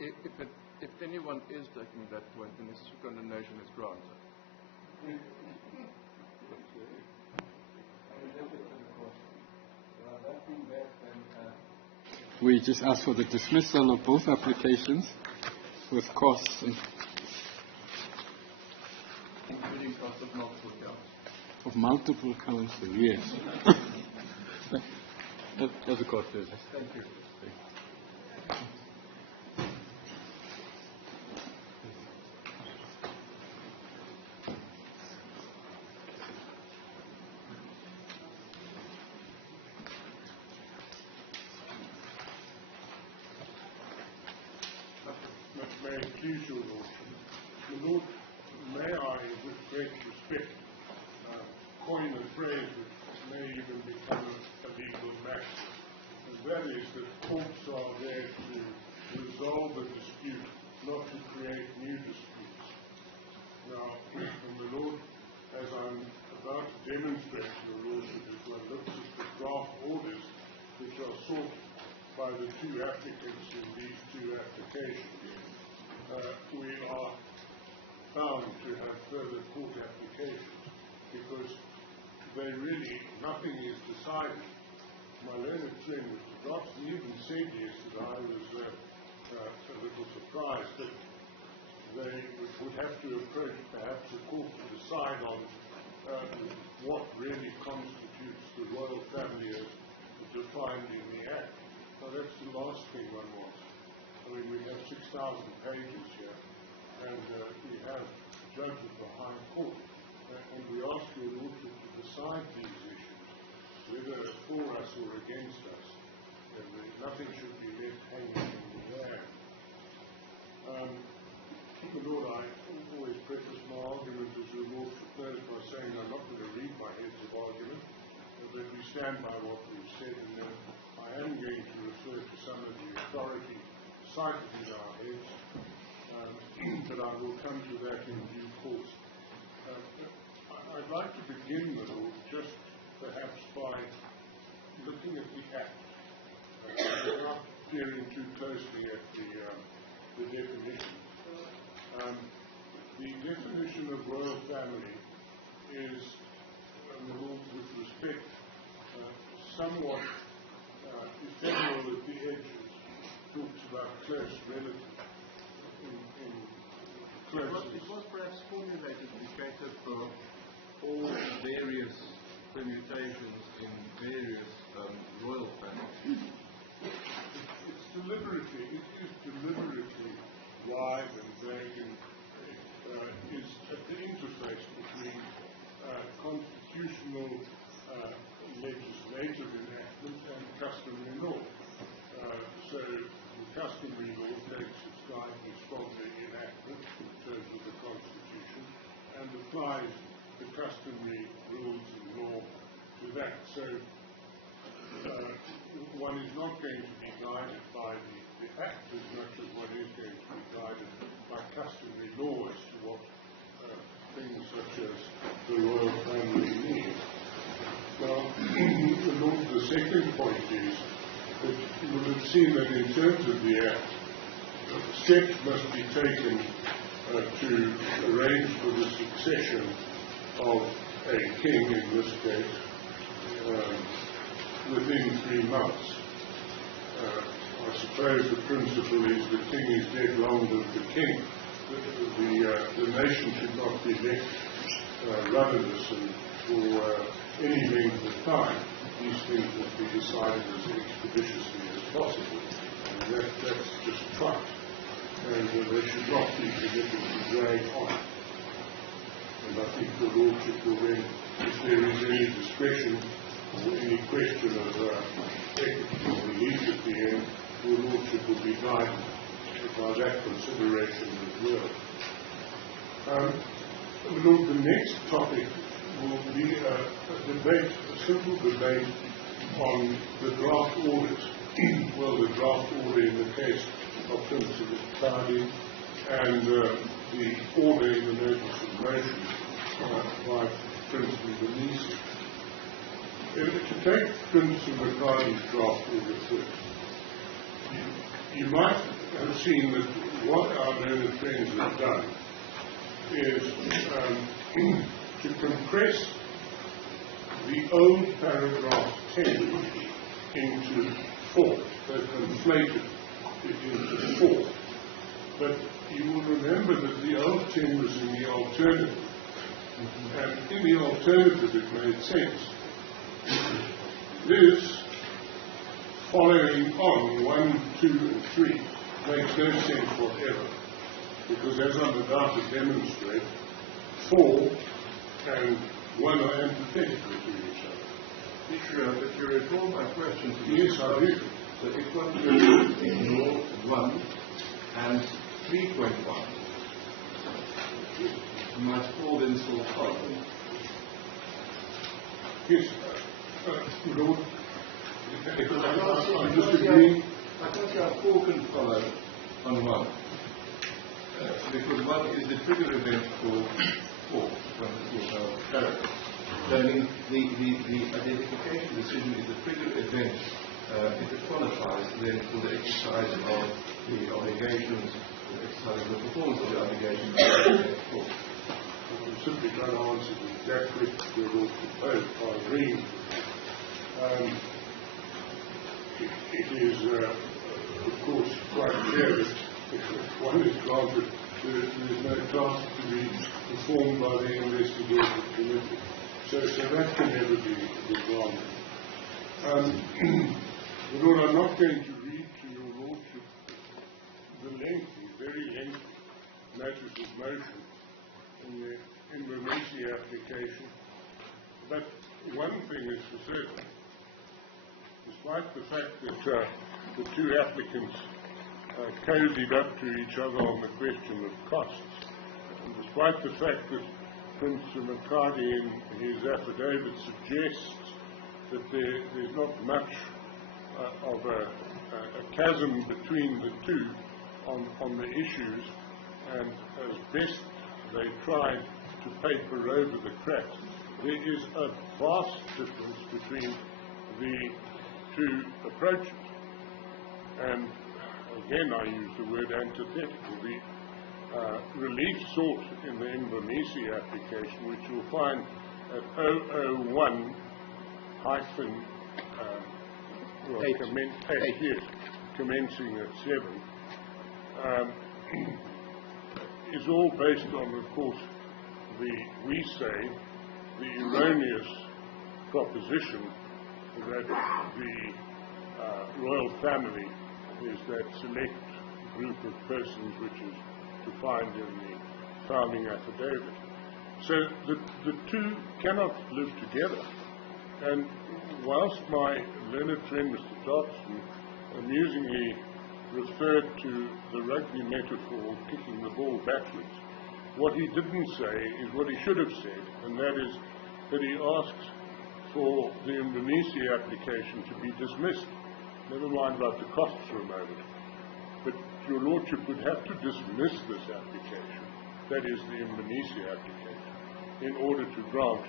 if anyone is taking that point, then this condemnation is granted. We just ask for the dismissal of both applications with costs. Including costs of multiple counts. Of multiple counts, yes. That's a cost, yes. Thank you. May it please your Lordship. The Lord, may I, with great respect, coin a phrase which may even become a legal maxim, and that is that courts are there to resolve a dispute, not to create new disputes. Now, the Lord, as I'm about to demonstrate to your Lordship, as one looks at the draft orders which are sought by the two applicants in these two applications, we are bound to have further court applications because they really, nothing is decided. My learned friend, Mr. Dobson, even said yesterday, I was a little surprised that they would have to approach perhaps the court to decide on what really constitutes the royal family as defined in the Act. Now that's the last thing one wants. I mean, we have 6,000 pages here, and we have judges of the High Court, and we ask your Lordship to decide these issues, whether for us or against us. And nothing should be left hanging in the air. The Lord, I always preface my argument, as your Lordship knows, by saying I'm not going to read my heads of argument, but we stand by what we've said, and I am going to refer to some of the authority cited in our heads, but I will come to that in due course. I'd like to begin, the Lord, just perhaps by looking at the Act, without peering too closely at the definition. The definition of royal family is, with respect, somewhat ephemeral at the edges. Talks about close relatives. It was perhaps formulated to cater for all various permutations in various royal families. It is deliberately wide and vague, and is at the interface between constitutional legislative enactment and customary law. So the customary law takes its guidance from the enactment in terms of the Constitution and applies the customary rules and law to that. So one is not going to be guided by the Act as much as one is going to be guided by customary law as to what things such as the royal family need. Now, the second point is that you will have seen that in terms of the Act, steps must be taken to arrange for the succession of a king, in this case, within 3 months. I suppose the principle is the king is dead, long live the king. The nation should not be left rudderless and for any length of time. These things must be decided as expeditiously as possible. And that's just fact. And they should not be permitted to drag on. And I think the Lordship will then, if there is any discretion or any question of equitable relief at the end, the Lordship will be guided by that consideration as well. Lord, the next topic will be a debate, a simple debate on the draft orders. Well, the draft order in the case of Prince Zethu and the order in the notice of motion by Prince Zethu. To take Prince Zethu's draft order first, you might have seen that what our learned friends have done is to compress the old paragraph 10 into 4. They've conflated it into 4. But you will remember that the old 10 was in the alternative. And in the alternative it made sense. This, following on 1, 2 and 3, makes no sense whatever. Because as I'm about to demonstrate, 4 and 1 are antithetical to each other. But you recall my question to Yes, I do. So if one were to ignore 1 and 3.1, my 4 then still follow. Yes, Lord. Because I can't see how 4 can follow on 1. Because 1 is the trigger event for 4, when it's paragraph. So the identification decision is the trigger event. If it qualifies, then for the exercise of the obligations, the exercise of the performance of the obligations. I'm simply trying to answer the exact question we will propose by agreeing. It is, of course, quite clear that if one is granted, there is no task to be performed by the investigative committee. So that can never be granted. Lord, I'm not going to read to your Lordship the lengthy, very lengthy notice of motion in the Indonesia application, but one thing is for certain. Despite the fact that the two applicants cozied up to each other on the question of costs, and despite the fact that Prince Makadi in his affidavit suggests that there's not much of a chasm between the two on the issues, and as best they tried to paper over the cracks, there is a vast difference between the two approaches. And again, I use the word antithetical. The relief sought in the Indonesia application, which you'll find at 001 hyphen commencing at 7, is all based on, of course, we say, the erroneous proposition that the royal family is that select group of persons which is defined in the founding affidavit. So the two cannot live together. And whilst my learned friend Mr. Dobson amusingly referred to the rugby metaphor kicking the ball backwards, what he didn't say is what he should have said, and that is that he asks for the Indonesia application to be dismissed. Never mind about the costs for a moment. But your Lordship would have to dismiss this application, that is the Indonesia application, in order to grant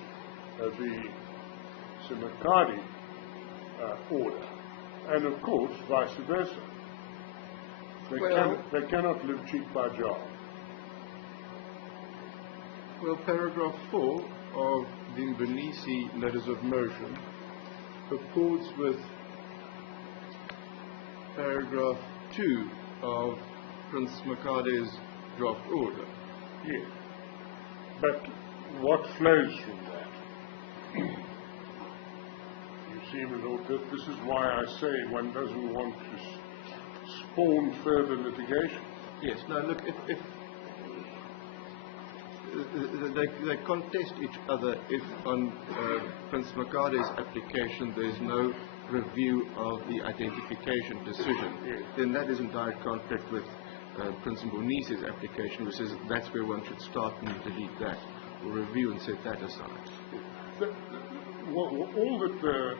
the Simakadi order. And of course, vice versa. They cannot live cheek by jowl. Well, paragraph 4 of the Indonesia notice of motion accords with paragraph 2 of Prince Makadi's draft order. Yes. But what flows from that? You see, my Lord, that this is why I say one doesn't want to spawn further litigation. Yes, now look, if they contest each other if on Prince Makadi's application there's no review of the identification decision, then that is in direct conflict with Prince Mbonisi's application, which says that's where one should start and delete that, or review and set that aside. All that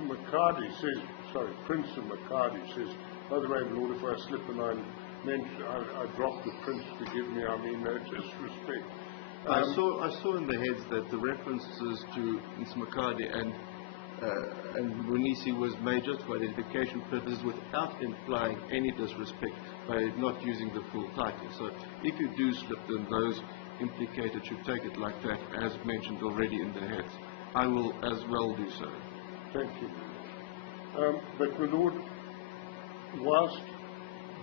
Makadi says, Prince Makadi says, by the way, Lord, if I slip and I dropped the Prince, forgive me, I mean no disrespect. I saw in the heads that the references to Prince Makadi and and Munisi was made just for identification purposes without implying any disrespect by not using the full title. So if you do slip, then those implicated should take it like that, as mentioned already in the heads. I will as well do so. Thank you. But, my Lord, whilst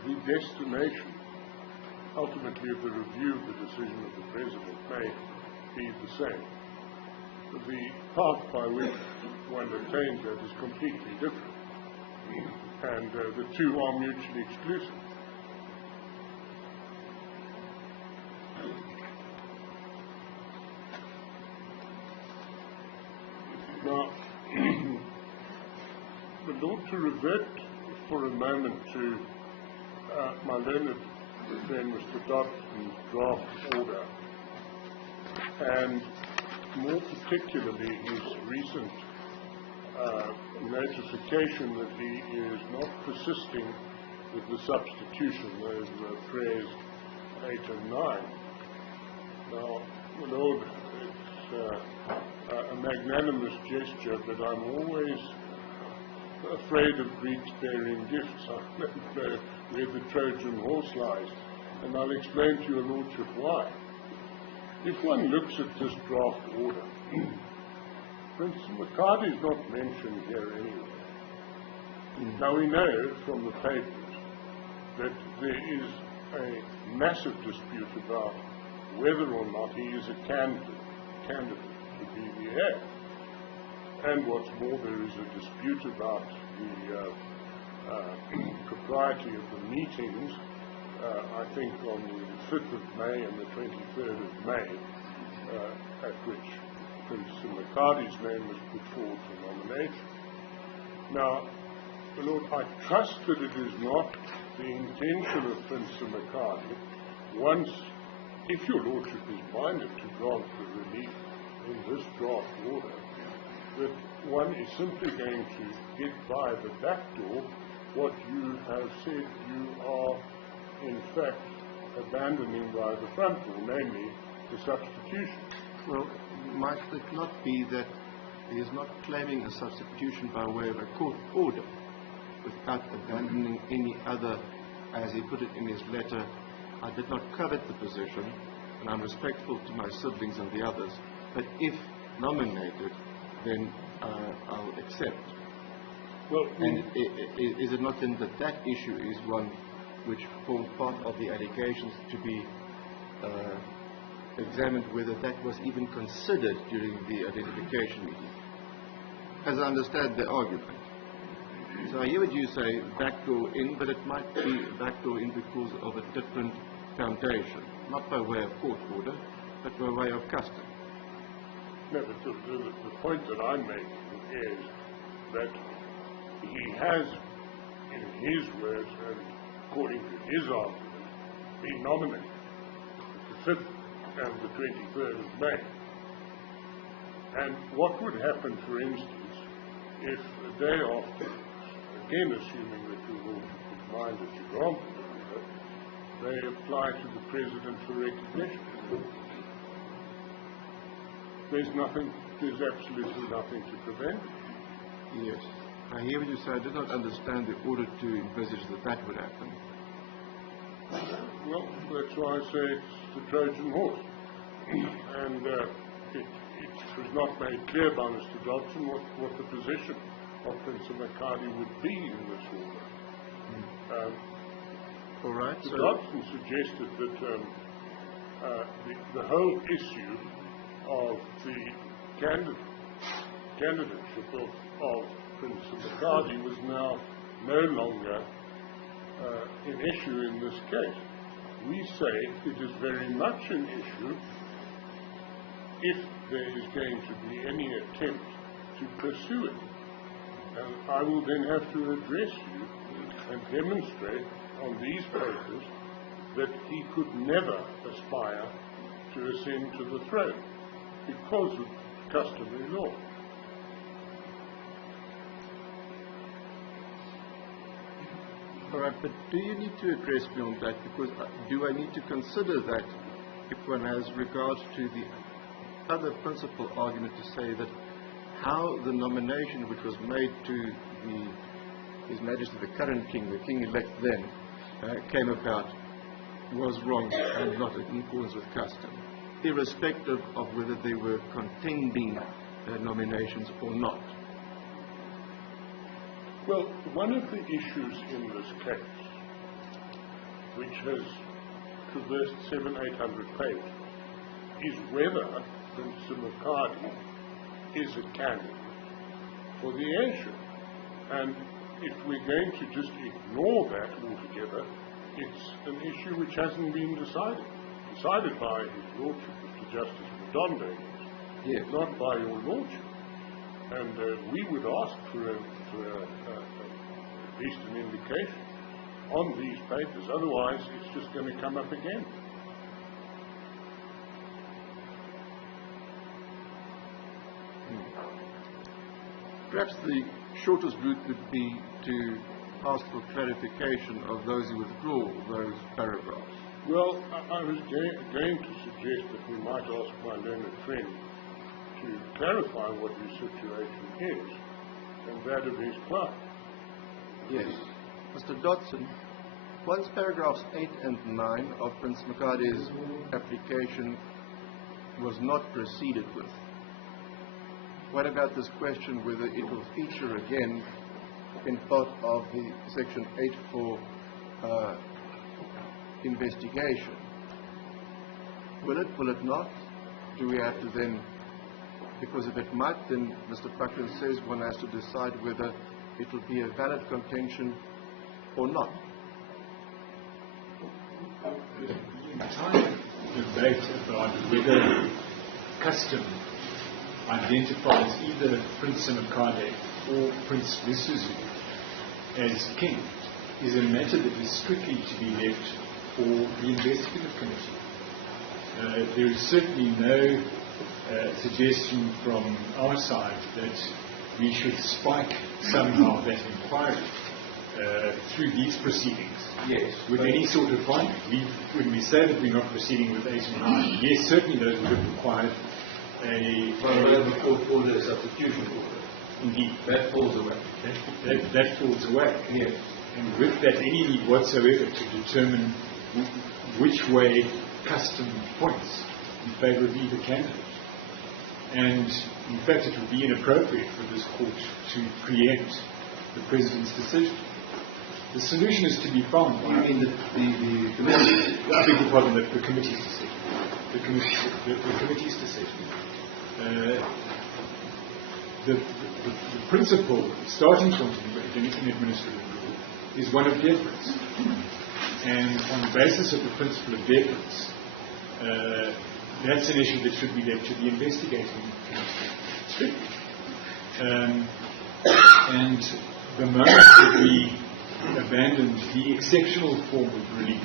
the destination, ultimately, of the review of the decision of the President may be the same, the path by which one attains that is completely different, and the two are mutually exclusive. Now, but Lord, to revert for a moment to my learned friend Mr. Dodson's draft order, and more particularly his recent notification that he is not persisting with the substitution of prayers 8 and 9. Now, my Lord, it's a magnanimous gesture, but I'm always afraid of Greeks bearing gifts. I don't know where the Trojan horse lies, and I'll explain to your Lordship why. If one looks at this draft order, Prince McCarthy is not mentioned here anywhere. Now we know from the papers that there is a massive dispute about whether or not he is a candidate to BVA. And what's more, there is a dispute about the propriety of the meetings, I think on the 5th of May and the 23rd of May, at which Prince McCarthy's name was put forward for nomination. Now, my Lord, I trust that it is not the intention of Prince McCarthy, once, if your Lordship is minded to grant the relief in this draft order, that one is simply going to get by the back door what you have said you are, in fact, abandoning by the front door, namely the substitution. Well, might it not be that he is not claiming a substitution by way of a court order, without abandoning any other, as he put it in his letter, I did not covet the position, and I'm respectful to my siblings and the others, but if nominated, then I'll accept. Well, and is it not then that that issue is one which formed part of the allegations to be examined, whether that was even considered during the identification meeting? As I understand the argument. So I hear what you say, backdoor in, but it might be backdoor in because of a different foundation, not by way of court order, but by way of custom. No, but the point that I'm making is that he has, in his words and according to his argument, been nominated the 5th and the 23rd of May. And what would happen, for instance, if a day after, again assuming that you will be minded to grant the order, they apply to the President for recognition? There's absolutely nothing to prevent it. Yes. I hear what you say. I did not understand the order to envisage that would happen. Well, that's why I say it's the Trojan horse. And it was not made clear by Mr. Dodson what the position of Prince McCarthy would be in this order. All right. Mr. Dodson suggested that the whole issue of the candidateship of Prince McCarthy was now no longer an issue in this case. We say it is very much an issue if there is going to be any attempt to pursue it. And I will then have to address you and demonstrate on these papers that he could never aspire to ascend to the throne because of customary law. All right, but do you need to address me on that? Because do I need to consider that if one has regard to the other principal argument to say that how the nomination which was made to His Majesty the current King, the King-elect then, came about was wrong and not in accordance with custom, irrespective of whether they were contending nominations or not. Well, one of the issues in this case, which has traversed 700-800 pages, is whether Prince Makadi is a candidate for the airship. And if we're going to just ignore that altogether, it's an issue which hasn't been decided by His Lordship, Mr. Justice Redondo, Yes. not by your Lordship. And we would ask for at least an indication on these papers, otherwise it's just going to come up again. Perhaps the shortest route would be to ask for clarification of those who withdraw those paragraphs. Well, I was going to suggest that we might ask my learned friend to clarify what his situation is, and that of his clerk. Yes. Mr. Dodson, once paragraphs 8 and 9 of Prince Makadi's application was not proceeded with, what about this question whether it will feature again in part of the section 8 for investigation? Will it not? Do we have to then, because if it might, then Mr. Buckland says one has to decide whether it will be a valid contention or not. The entire debate about whether custom identifies either Prince Makadi or Prince Lesotho as king is a matter that is strictly to be left for the investigative committee. There is certainly no suggestion from our side that we should spike somehow that inquiry through these proceedings. Yes. With any sort of finding. When we say that we're not proceeding with 8 and 9, yes, certainly those would have required a court order, a substitution order. Indeed. That falls away. That falls away. Yes. And with that, any need whatsoever to determine which way custom points in favour of either candidate. And in fact, it would be inappropriate for this court to preempt the President's decision. The solution is to be found by... You mean the committee? I beg your pardon, the committee's decision. The committee's decision. The principle, starting point in administrative law, is one of deference. And on the basis of the principle of deference, that's an issue that should be left to the investigating committee. And the moment that we abandoned the exceptional form of relief,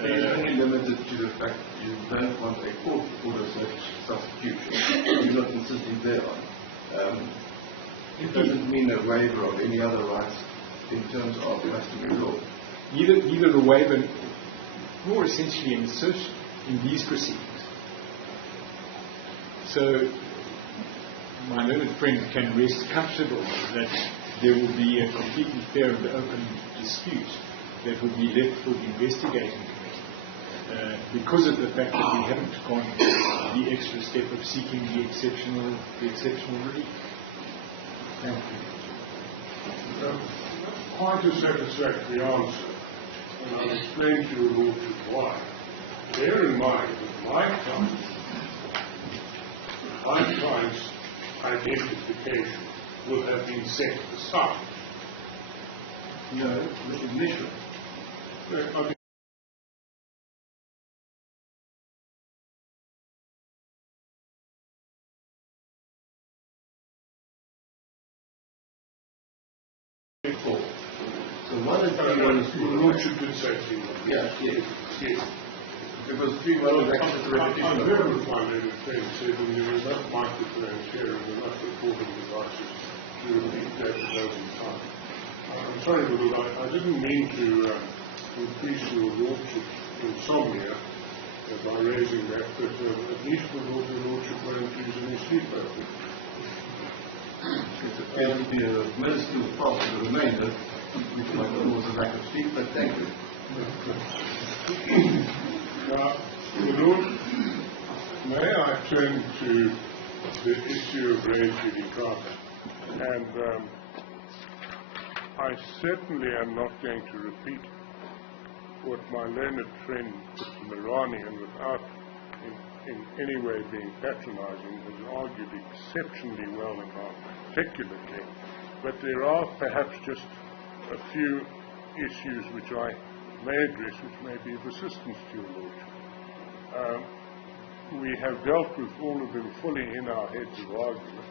it's only limited to the fact that you don't want a court order substitution. You're not insisting thereon. It doesn't mean a waiver of any other rights in terms of customary law. Either a waiver or essentially an assertion in these proceedings. So my learned friend can rest comfortable that there will be a completely fair and open dispute that will be left for the investigating committee because of the fact that we haven't gone the extra step of seeking the exceptional relief. Thank you. Quite a satisfactory answer, and I'll explain to your Lordship why. Bear in mind that my client's identification will have been set aside. No, recognition. I mean, So one and 3-1 is your Lordship did say 3-1. Yes. Yes. Because 3-1 is actually the I've repetition. heard my learned friend say that there is enough microphones here and enough recording devices to repeat that a dozen times. I'm sorry, but I didn't mean to increase your Lordship's insomnia by raising that, but at least your Lordship won't use any sleep over it. It appears to be a minuscule part of the remainder, which might cause a lack of sleep, but thank you. Now, Lord, may I turn to the issue of res judicata? And I certainly am not going to repeat what my learned friend, Mr. Marani, and without in any way being patronizing, has argued exceptionally well and articulately. But there are perhaps just a few issues which I may address, which may be of assistance to your Lordship. We have dealt with all of them fully in our heads of argument.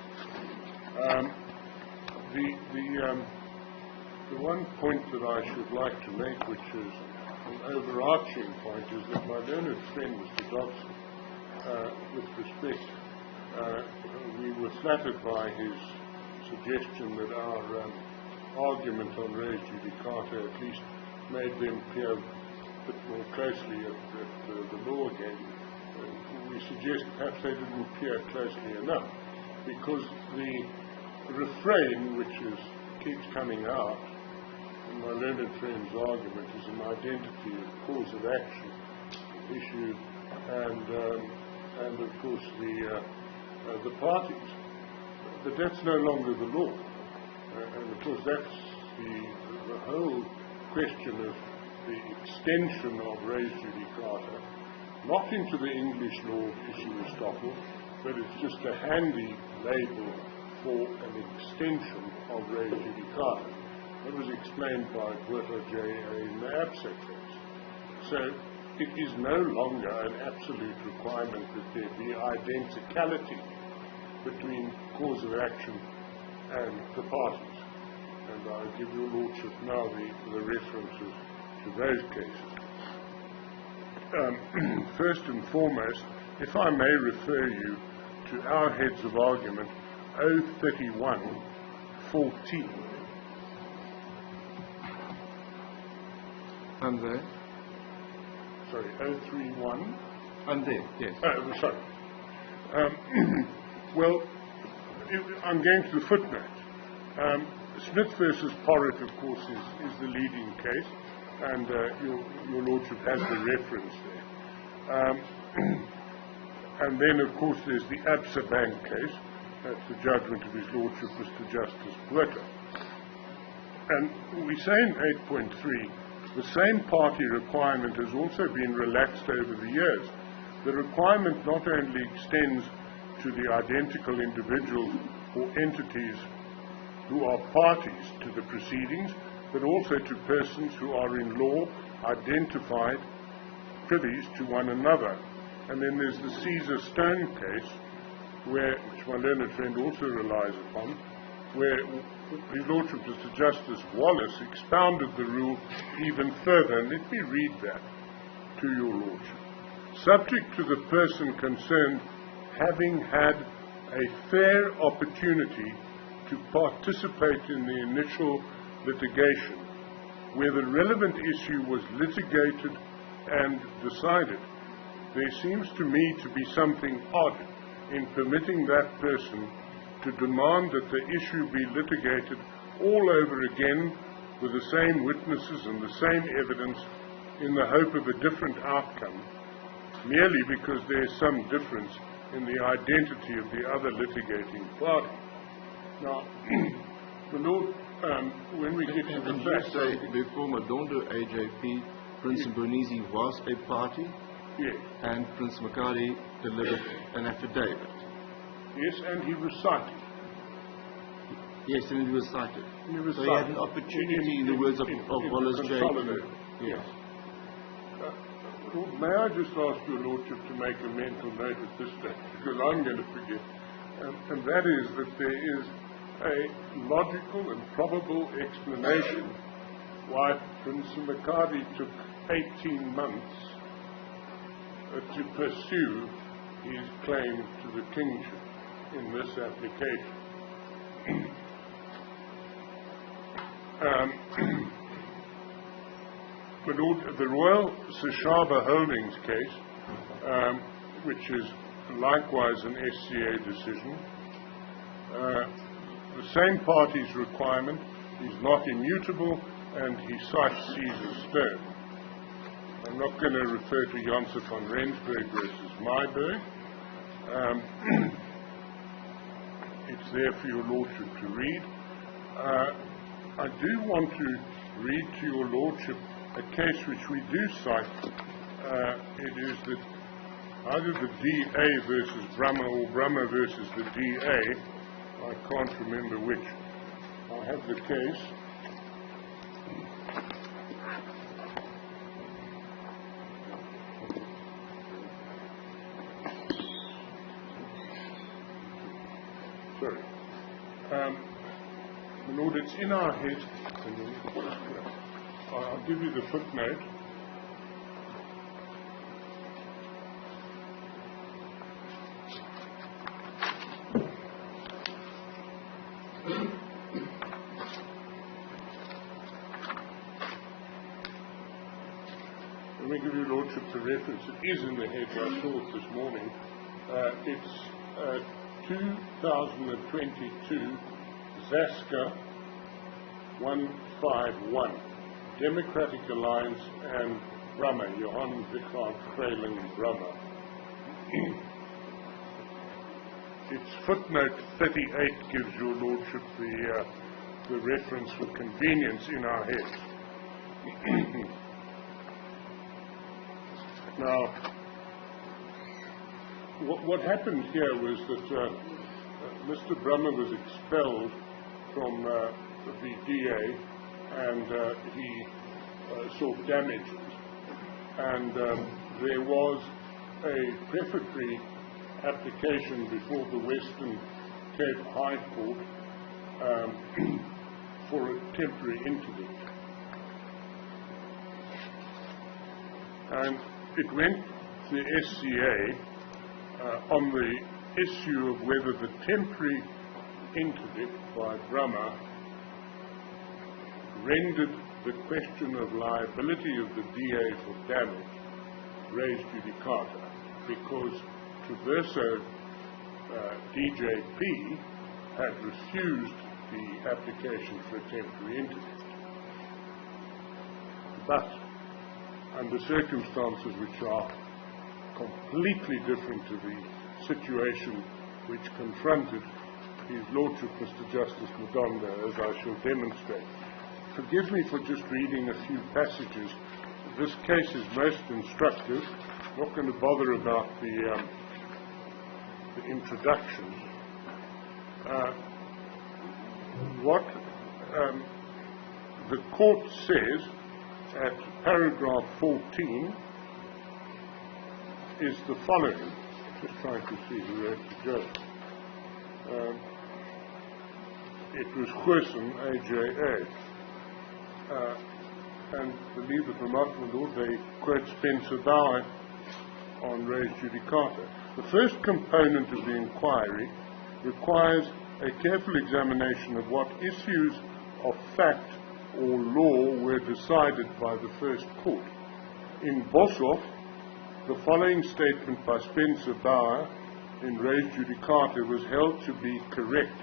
The one point that I should like to make, which is an overarching point, is that my learned friend, Mr. Dodson, with respect, we were flattered by his suggestion that our argument on res judicata at least made them peer a bit more closely at the law again. We suggest perhaps they didn't peer closely enough, because the refrain which keeps coming out in my learned friend's argument is an identity of cause of action issue and of course the parties. But that's no longer the law. And of course that's the whole question of the extension of res judicata, not into the English law issue estoppel, but it's just a handy label for an extension of res judicata. That was explained by Puerto J.A. in the ABSA case. So it is no longer an absolute requirement that there be identicality between cause of action and the parties. And I give your Lordship now the references to those cases. First and foremost, if I may refer you to our heads of argument 031-14. And there? Sorry, 031. And there, yes. Sorry. Well, I'm going to the footnote. Smith versus Porritt, of course, is the leading case, and your Lordship has the reference there. And then, of course, there's the ABSA Bank case. That's the judgment of His Lordship, Mr. Justice Puerto. And we say in 8.3, the same party requirement has also been relaxed over the years. The requirement not only extends to the identical individuals or entities who are parties to the proceedings, but also to persons who are in law identified privies to one another. And then there's the Caesar Stone case, which my learned friend also relies upon, where His Lordship Mr. Justice Wallace expounded the rule even further. And let me read that to your Lordship. Subject to the person concerned having had a fair opportunity to participate in the initial litigation, where the relevant issue was litigated and decided, there seems to me to be something odd in permitting that person to demand that the issue be litigated all over again with the same witnesses and the same evidence in the hope of a different outcome, merely because there is some difference in the identity of the other litigating party. Now, the Lord, when we get to the facts... Did you say before Madondo AJP, Prince Mbonisi was a party? Yes. And Prince Makadi delivered an affidavit? Yes, and he was cited. Yes, and he was cited. He was so cited. he had an opportunity, in the words of Wallace J. Yes. May I just ask your Lordship to make a mental note at this stage, because I'm going to forget, and that is that there is a logical and probable explanation why Prince Makadi took 18 months to pursue his claim to the kingship in this application. But the Royal Seshaba Holdings case, which is likewise an SCA decision, the same party's requirement is not immutable, and he cites Caesar's stone. I'm not going to refer to Janse van Rensburg versus Myburg. It's there for your lordship to read. I do want to read to your lordship a case which we do cite. It is that either the DA versus Brummer or Brummer versus the DA. I can't remember which. I have the case. Sorry. My Lord, it's in our head. I'll give you the footnote. Let me give you, Lordship, the reference. It is in the head. I saw it this morning. It's 2022 Zaska 151, Democratic Alliance and Brummer, Johann Richard Freyling Brummer. Its footnote 38 gives your lordship the reference for convenience in our heads. Now, what happened here was that Mr. Brummer was expelled from the DA, and he sought damages. And there was a prefatory application before the Western Cape High Court for a temporary interdict. And it went to the SCA on the issue of whether the temporary interdict by Brummer rendered the question of liability of the DA for damage res judicata, because Traverso DJP had refused the application for a temporary interdict. But under circumstances which are completely different to the situation which confronted His Lordship Mr. Justice Madonda, as I shall demonstrate. Forgive me for just reading a few passages. This case is most instructive. I'm not going to bother about the introduction. What the court says at paragraph 14 is the following. Just trying to see who wrote the judge. It was Huerson, AJA. And believe it or not, my Lord, they quote Spencer Bauer on res judicata. The first component of the inquiry requires a careful examination of what issues of fact or law were decided by the first court. In Boshoff, the following statement by Spencer Bauer in res judicata was held to be correct.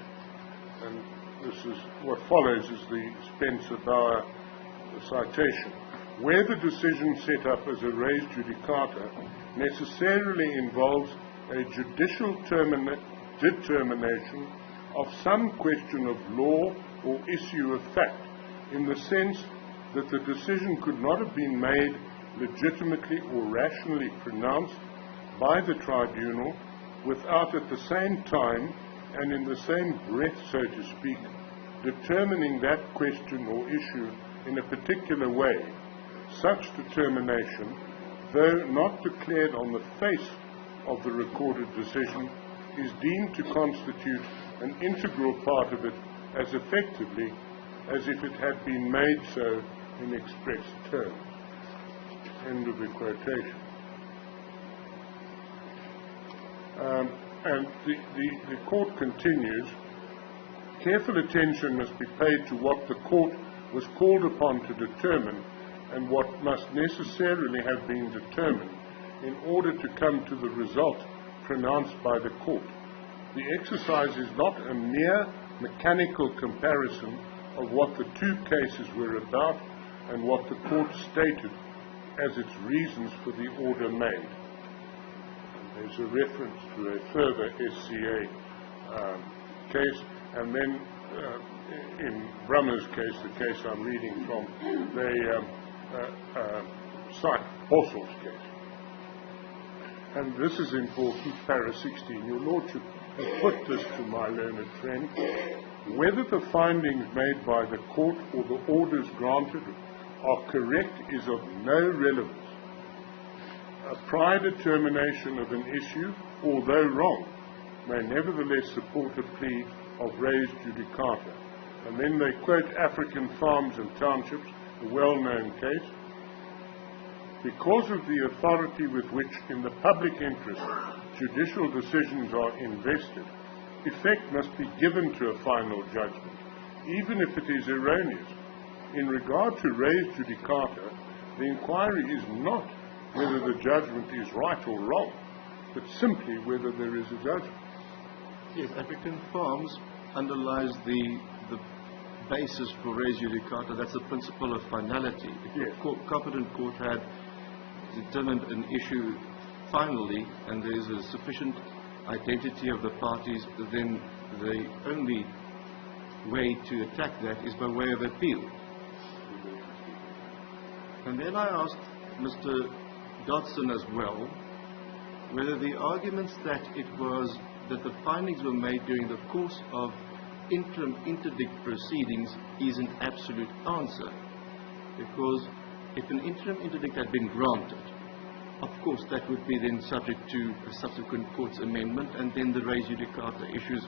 And this is what follows is the Spencer Bauer citation. Where the decision set up as a res judicata necessarily involves a judicial determination of some question of law or issue of fact, in the sense that the decision could not have been made legitimately or rationally pronounced by the tribunal without at the same time and in the same breath, so to speak, determining that question or issue in a particular way. Such determination, though not declared on the face of the recorded decision, is deemed to constitute an integral part of it as effectively as if it had been made so in express terms. End of the quotation. And the court continues, careful attention must be paid to what the court was called upon to determine and what must necessarily have been determined in order to come to the result pronounced by the court. The exercise is not a mere mechanical comparison of what the two cases were about and what the court stated as its reasons for the order made. There's a reference to a further SCA case, and then in Brummer's case, the case I'm reading from, they cite Bossel's case. And this is important, para 16. Your Lordship has put this to my learned friend. Whether the findings made by the court or the orders granted are correct is of no relevance. A prior determination of an issue, although wrong, may nevertheless support a plea of res judicata. And then they quote African Farms and Townships, a well-known case. Because of the authority with which, in the public interest, judicial decisions are invested, effect must be given to a final judgment, even if it is erroneous. In regard to res judicata, the inquiry is not whether the judgment is right or wrong, but simply whether there is a judgment. Yes, African Farms underlies the basis for res judicata. That's the principle of finality. If the competent court had determined an issue finally and there is a sufficient identity of the parties, then the only way to attack that is by way of appeal. And then I asked Mr. Dodson as well whether the arguments that the findings were made during the course of interim interdict proceedings is an absolute answer. Because if an interim interdict had been granted, of course that would be then subject to a subsequent court's amendment, and then the res judicata issues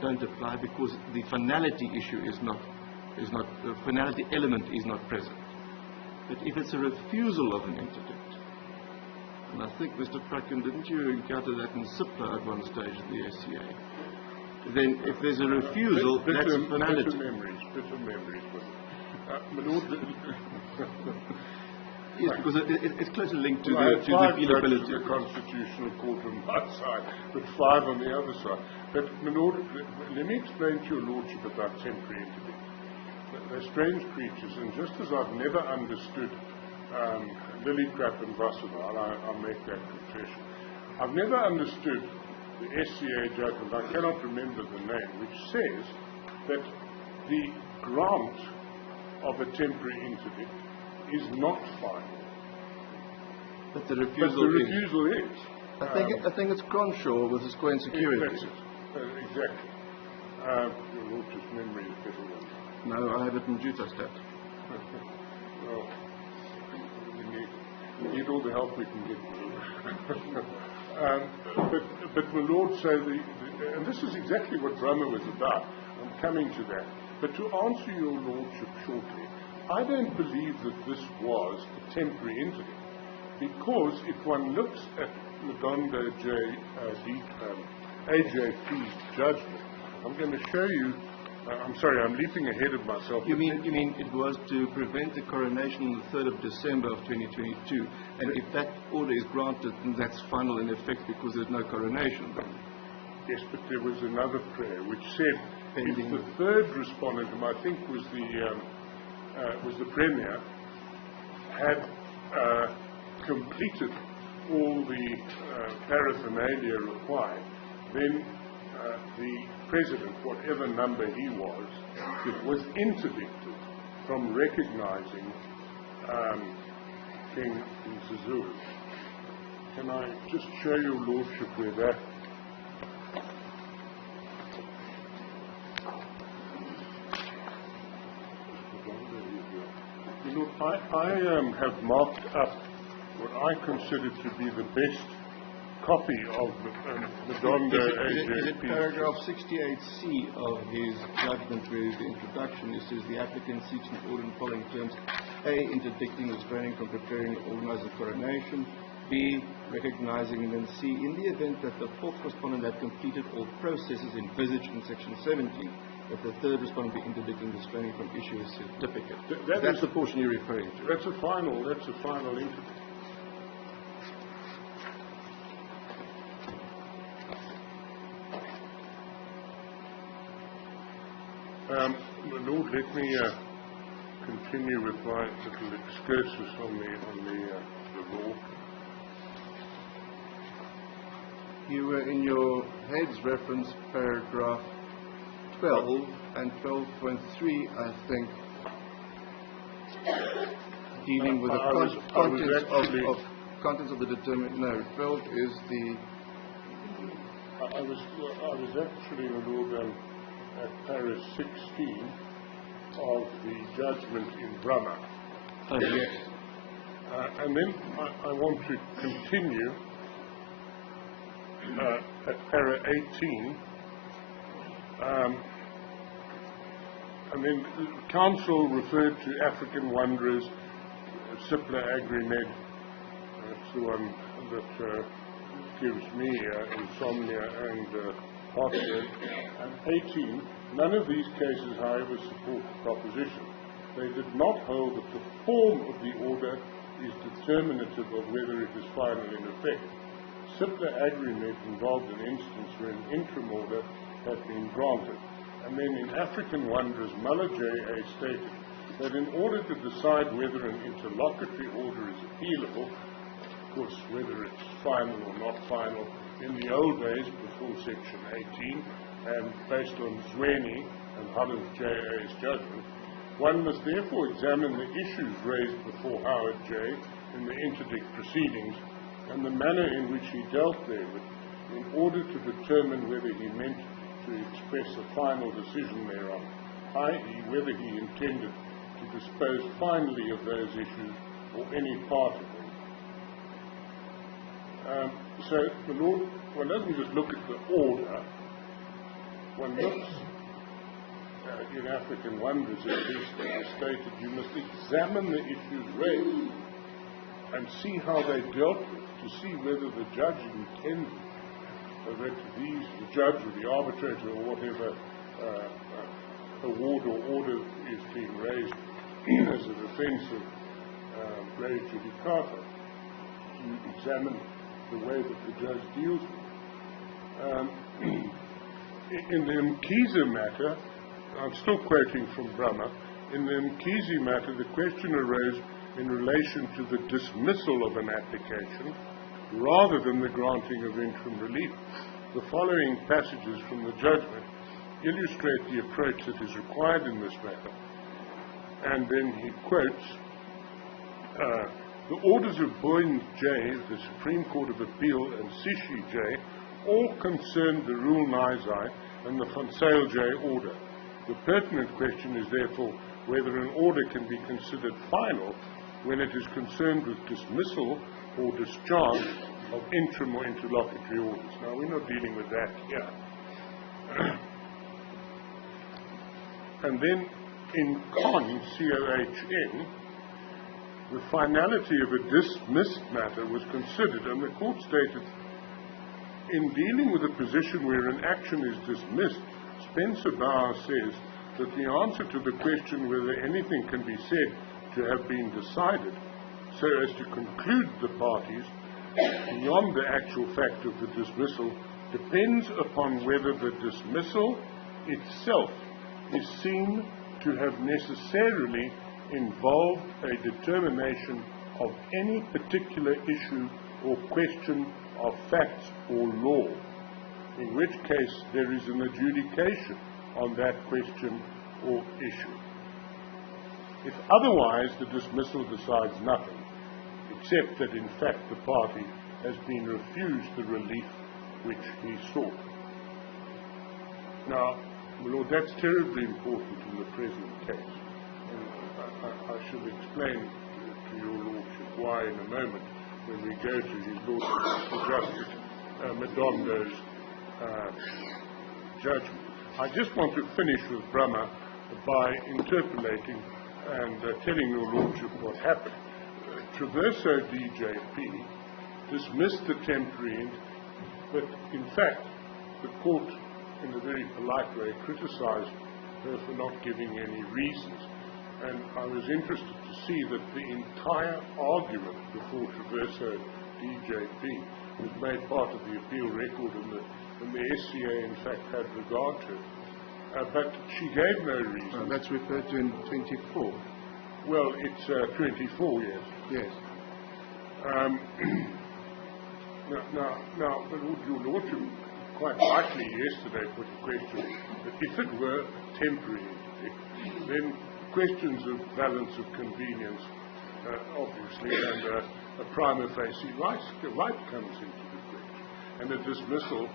don't apply because the finality issue the finality element is not present. But if it's a refusal of an interdict, and I think, Mr. Prakken, didn't you encounter that in SIPLA at one stage of the SCA? Then if there's a refusal, that's a finality. Bitter memories. Yes, because it's closely linked to I the had 5 appealability. judges of the Constitutional Court on my side, but 5 on the other side. But let me explain to your Lordship about temporary interdicts. They're strange creatures, and just as I've never understood Lillicrap and Wassenaar, I'll make that confession. I've never understood the SCA judgment, I cannot remember the name, which says that the grant of a temporary interdict is not final. But the refusal is. I think it's Cronshaw with his Square Security. That's it. Exactly. Your Lordship's memory is better than No, I have it in Jutastat. well, we need all the help we can get. But my Lord, and this is exactly what Brahma was about. I'm coming to that. But to answer your Lordship shortly, I don't believe that this was a temporary interdict, because if one looks at Madondo AJP's judgment, I'm going to show you. I'm sorry, I'm leaping ahead of myself. You mean it was to prevent the coronation on the 3rd of December of 2022, and if that order is granted, then that's final in effect because there's no coronation. Yes, but there was another prayer which said Pending. if the third respondent, whom I think was the Premier, had completed all the paraphernalia required, then the President, whatever number he was interdicted from recognizing King Mzuzulu. Can I just show your Lordship where that... You know, I have marked up what I consider to be the best copy of Madondo AJP. Is it paragraph 68C of his judgment where the introduction, it says the applicant seeks an order in the following terms: A, interdicting, restraining from preparing and organizing coronation; B, recognizing; and then C, in the event that the fourth respondent had completed all processes envisaged in section 17, that the third respondent be interdicting, restraining from issuing a certificate. That's the portion you're referring to. That's a final interdict. My Lord, let me continue with my little excursus on the law. You were in your head's reference paragraph 12 and 12.3, I think, dealing with the contents of the determined. No, 12 is the. I was actually, my Lord, at paragraph 16 of the judgment in Brahma. Oh, yes. And then I want to continue at paragraph 18. And then the council referred to African wanderers, Sipla Agrimed, that's the one that gives me insomnia and heartburn. And 18, none of these cases, however, support the proposition. They did not hold that the form of the order is determinative of whether it is final in effect. Sipla Agrimed involved an instance where an interim order had been granted. And then in African Wanderers, Mullah J.A. stated that in order to decide whether an interlocutory order is appealable, of course, whether it's final or not final, in the old days, before Section 18, and based on Zweni and Holland J.A.'s judgment, one must therefore examine the issues raised before Howard J. in the interdict proceedings and the manner in which he dealt therewith in order to determine whether he meant to express a final decision thereon, i.e. whether he intended to dispose finally of those issues or any part of them. So the Lord, one doesn't just look at the order, one looks in African Wonders, at least as stated, you must examine the issues raised and see how they dealt with, to see whether the judge intended that the judge or the arbitrator or whatever award or order is being raised as a defense of re judicata. You examine the way that the judge deals with it. In the Mkhize matter, I'm still quoting from Brahma, in the Mkhize matter, the question arose in relation to the dismissal of an application rather than the granting of interim relief. The following passages from the judgment illustrate the approach that is required in this matter. And then he quotes, the orders of Boyne J, the Supreme Court of Appeal, and Sishi J, all concerned the Rule Nizai and the Fonsale J order. The pertinent question is therefore whether an order can be considered final when it is concerned with dismissal or discharge of interim or interlocutory orders. Now, we're not dealing with that here. And then in Con, C-O-H-N, the finality of a dismissed matter was considered, and the court stated, in dealing with a position where an action is dismissed, Spencer Bauer says that the answer to the question whether anything can be said to have been decided so as to conclude the parties beyond the actual fact of the dismissal depends upon whether the dismissal itself is seen to have necessarily involved a determination of any particular issue or question of facts or law, in which case there is an adjudication on that question or issue. If otherwise, the dismissal decides nothing, except that in fact the party has been refused the relief which he sought. Now, my Lord, that's terribly important in the present case. And I shall explain to your Lordship why in a moment when we go to his Lordship Justice Madondo's judgment. I just want to finish with Brahma by interpolating and telling your Lordship what happened. Traverso DJP dismissed the temporary, but in fact the court, in a very polite way, criticized her for not giving any reasons. And I was interested to see that the entire argument before Traverso DJP was made part of the appeal record, and the SCA in fact had regard to it. But she gave no reason. That's referred to in 24. Well, it's 24 years. Yes. Now, but your Lordship quite rightly yesterday put the question that if it were temporary, then questions of balance of convenience, obviously, and a prima facie right comes into the question. And a dismissal,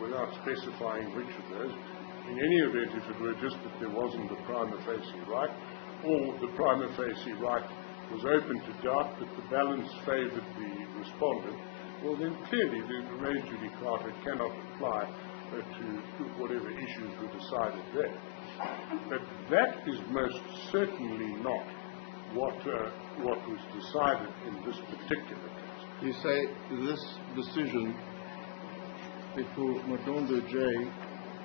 without specifying which of those, in any event, if it were just that there wasn't a prima facie right, or the prima facie right was open to doubt, but the balance favoured the respondent, well then clearly the res judicata cannot apply to whatever issues were decided there. But that is most certainly not what was decided in this particular case. You say this decision before Madondo J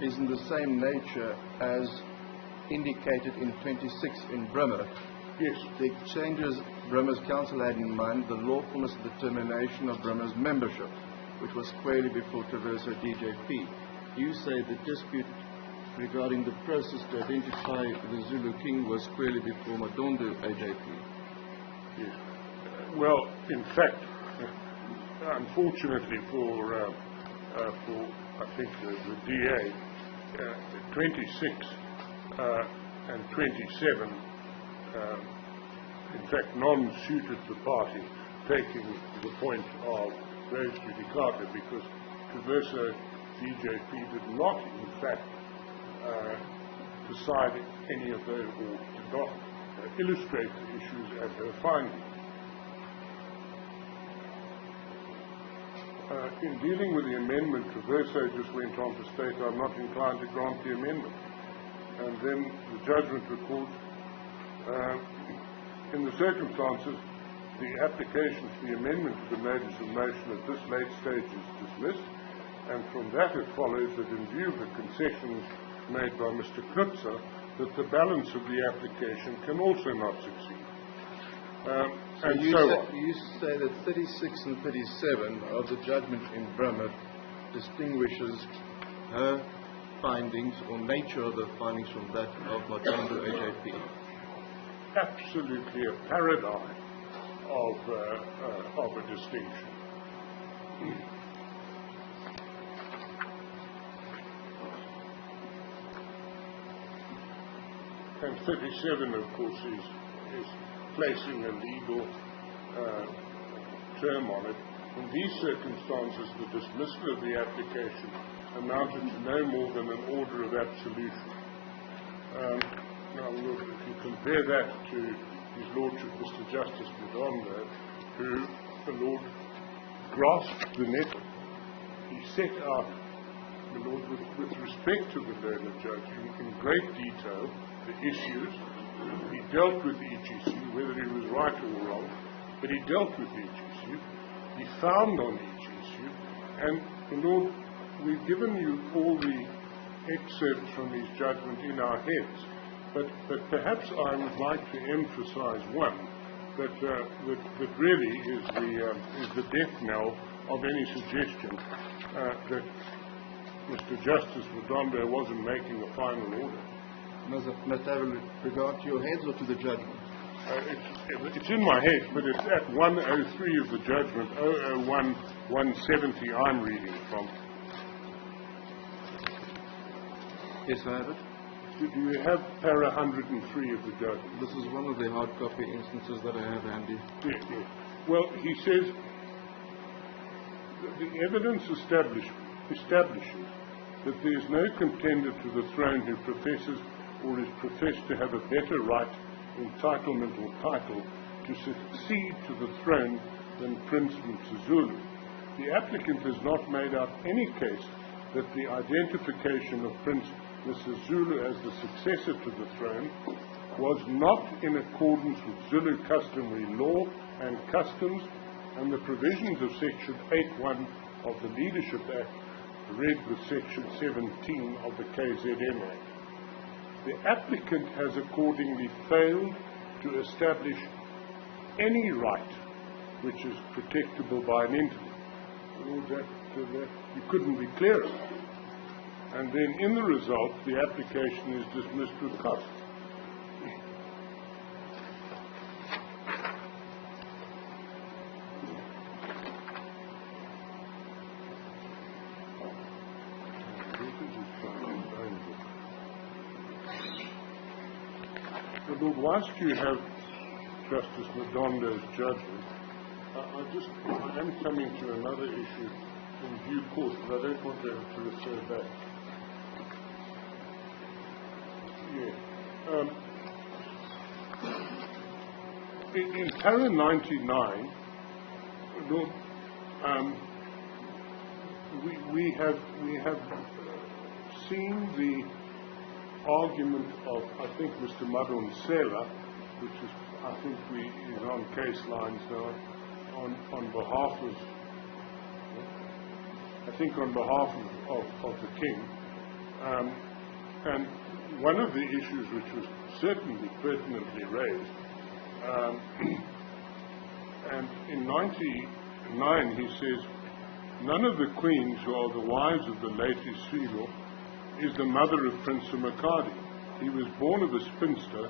is in the same nature as indicated in 26 in Bremer. Yes. The changes Bremer's counsel had in mind, the lawfulness of the termination of Bremer's membership, which was squarely before Traverso DJP. You say the dispute regarding the process to identify the Zulu king was squarely before Madondo AJP. Yes. Well, in fact, unfortunately for I think the DA, 26 and 27, in fact, none suited the party, taking the point of res judicata, because Traverso DJP did not, in fact, decide any of those, or did not illustrate the issues at her finding. In dealing with the amendment, Traverso just went on to state, I'm not inclined to grant the amendment. And then the judgment records, in the circumstances, the application for the amendment to the notice of motion at this late stage is dismissed, and from that it follows that in view of the concessions made by Mr. Knutzer, that the balance of the application can also not succeed. You say that 36 and 37 of the judgment in Bremer distinguishes her findings or nature of the findings from that of Madondo AJP. Absolutely a paradigm of a distinction. And 37, of course, is placing a legal term on it. In these circumstances, the dismissal of the application amounted to no more than an order of absolution. Now, look, if you compare that to His Lordship Mr. Justice Madondo, who the Lord grasped the nettle, he set out, the Lord, with respect to the learned judge, in great detail, the issues. He dealt with each issue, whether he was right or wrong, but he dealt with each issue. He found on each issue, and the Lord, we've given you all the excerpts from his judgment in our heads, but perhaps I would like to emphasize one that really is the death knell of any suggestion that Mr. Justice Madondo wasn't making a final order. Must have regard to your heads or to the judgment? It's in my head, but it's at 103 of the judgment, 001 170 I'm reading from. Yes, I have it. Do you have para 103 of the judgment? This is one of the hard copy instances that I have handy. Yes, yes. Well, he says that the evidence establishes that there is no contender to the throne who professes or is professed to have a better right, entitlement or title to succeed to the throne than Prince Msizulu. The applicant has not made out any case that the identification of Prince Msizulu as the successor to the throne was not in accordance with Zulu customary law and customs and the provisions of Section 8.1 of the Leadership Act, read with Section 17 of the KZN Act. The applicant has accordingly failed to establish any right which is protectable by an entity. You couldn't be clearer. and then in the result the application is dismissed with cost. Lord, whilst you have Justice Ndondo's judgment, I am coming to another issue in due course, but I don't want them to refer back. Yeah. In para 99, Lord, we have seen the argument of, I think, Mr. Madon Sela, which is, I think, is on case lines now, on behalf of, I think, on behalf of the King. And one of the issues which was certainly pertinently raised, and in 99 he says, none of the queens who are the wives of the late Isilo is the mother of Prince Makadi. He was born of a spinster,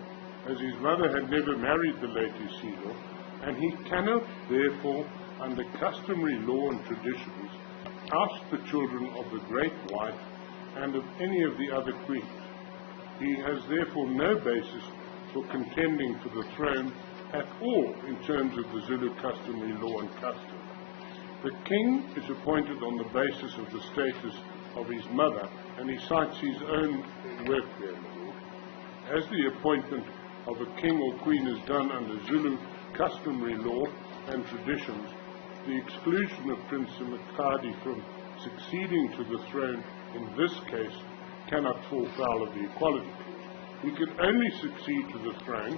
as his mother had never married the late Isilo, and he cannot, therefore, under customary law and traditions, oust the children of the great wife and of any of the other queens. He has therefore no basis for contending for the throne at all in terms of the Zulu customary law and custom. The king is appointed on the basis of the status of his mother, and he cites his own work there. As the appointment of a king or queen is done under Zulu customary law and traditions, the exclusion of Prince Makadi from succeeding to the throne in this case cannot fall foul of the equality clause. He could only succeed to the throne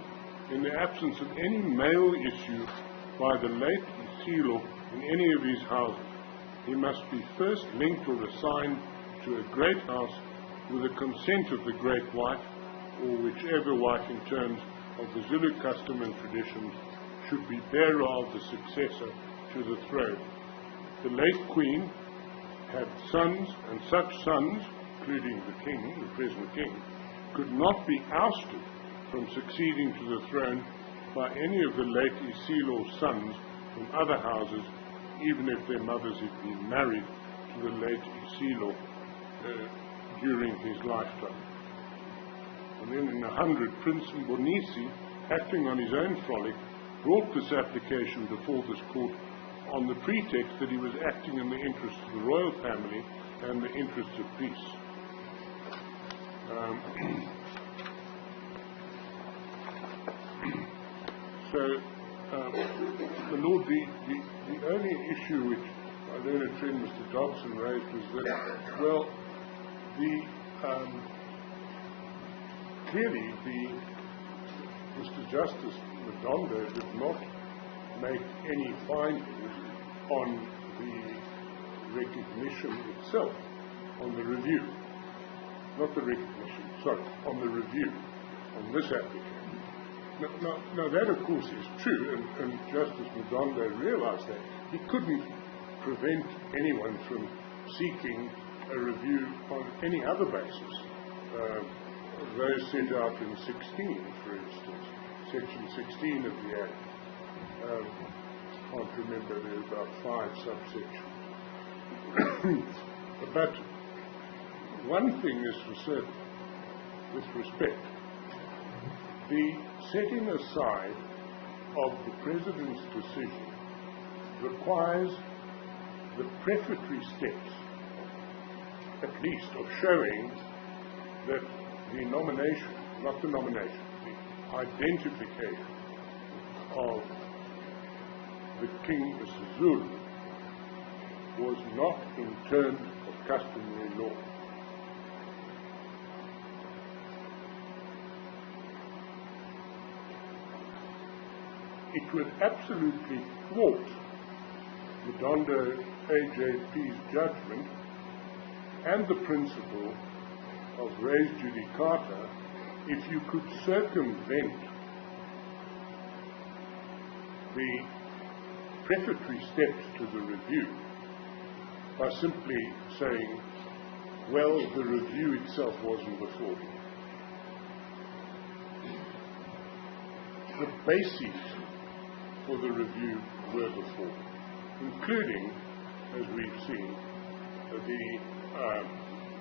in the absence of any male issue by the late Isilo in any of his houses. He must be first linked or assigned to a great house with the consent of the great wife, or whichever wife in terms of the Zulu custom and traditions should be bearer of the successor to the throne. The late queen had sons, and such sons, including the king, the present king, could not be ousted from succeeding to the throne by any of the late Isilo's sons from other houses, even if their mothers had been married to the late Isilo during his lifetime. And then in 100, Prince Mbonisi, acting on his own frolic, brought this application before this court on the pretext that he was acting in the interests of the royal family and the interests of peace. The Lord, the only issue which our learned friend Mr. Dobson raised was that, well, clearly Mr. Justice Mdondo did not make any findings on the recognition itself, on the review. Not the recognition, sorry, on the review, on this application. Now that of course is true, and Justice Mdondo realized that. He couldn't prevent anyone from seeking a review on any other basis. Those set out in 16, for instance, section 16 of the Act. Can't remember, there are about 5 subsections. But one thing is for certain, with respect, the setting aside of the President's decision requires the prefatory steps, at least, of showing that the nomination, not the nomination, the identification of the King as Zulu was not in terms of customary law. It would absolutely thwart Mdondo AJP's judgment and the principle of res judicata if you could circumvent the prefatory steps to the review by simply saying well the review itself wasn't before. The bases for the review were before, including, as we've seen, the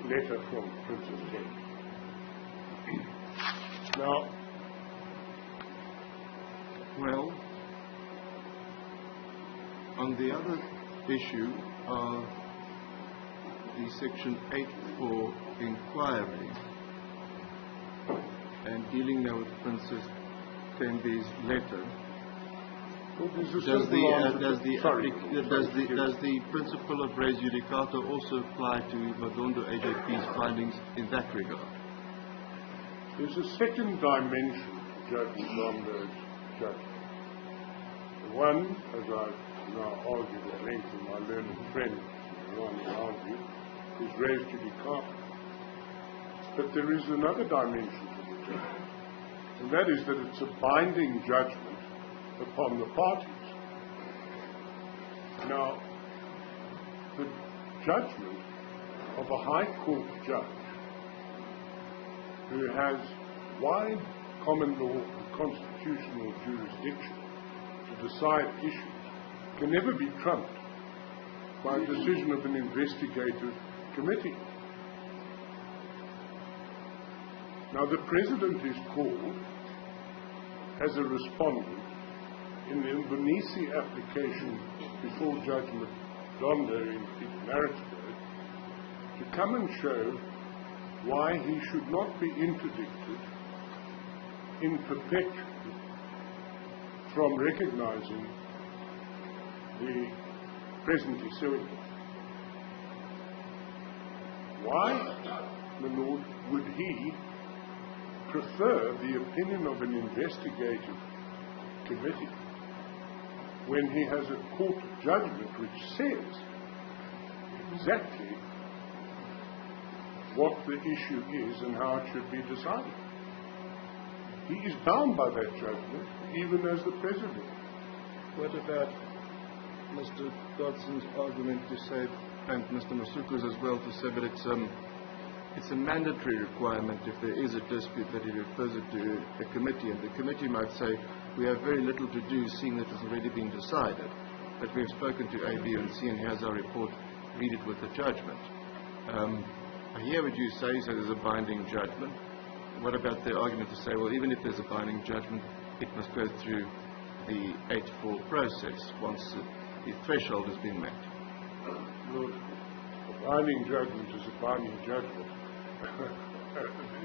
letter from Princess Zethu. Now, well, on the other issue of the Section 8.4 inquiry and dealing now with Princess Thembi's letter, does the principle of res judicata also apply to Madondo AJP's findings in that regard? there's a second dimension to Judge Ndondo's judgment. One, as I've now argued at length with my learned friend, the one who argued, is res judicata. But there is another dimension to the judgment, and that is that it's a binding judgment upon the parties. Now, the judgment of a High Court judge who has wide common law and constitutional jurisdiction to decide issues can never be trumped by a decision of an investigative committee. Now, the President is called as a respondent in the Mbonisi application before Judge Madondo in Pietermaritzburg to come and show why he should not be interdicted in perpetuity from recognizing the present Isiwe. Why, my Lord, would he prefer the opinion of an investigative committee when he has a court judgment which says exactly what the issue is and how it should be decided? He is bound by that judgment, even as the President. What about Mr. Dodson's argument to say, and Mr. Masuku's as well, to say that it's a mandatory requirement if there is a dispute that he refers it to a committee, and the committee might say, we have very little to do seeing that it's already been decided, but we have spoken to A, B and C and here's our report, read it with the judgment. I hear what you say, so there's a binding judgment. What about the argument to say, well, even if there's a binding judgment, it must go through the 8.4 process once the threshold has been met? Lord, a binding judgment is a binding judgment.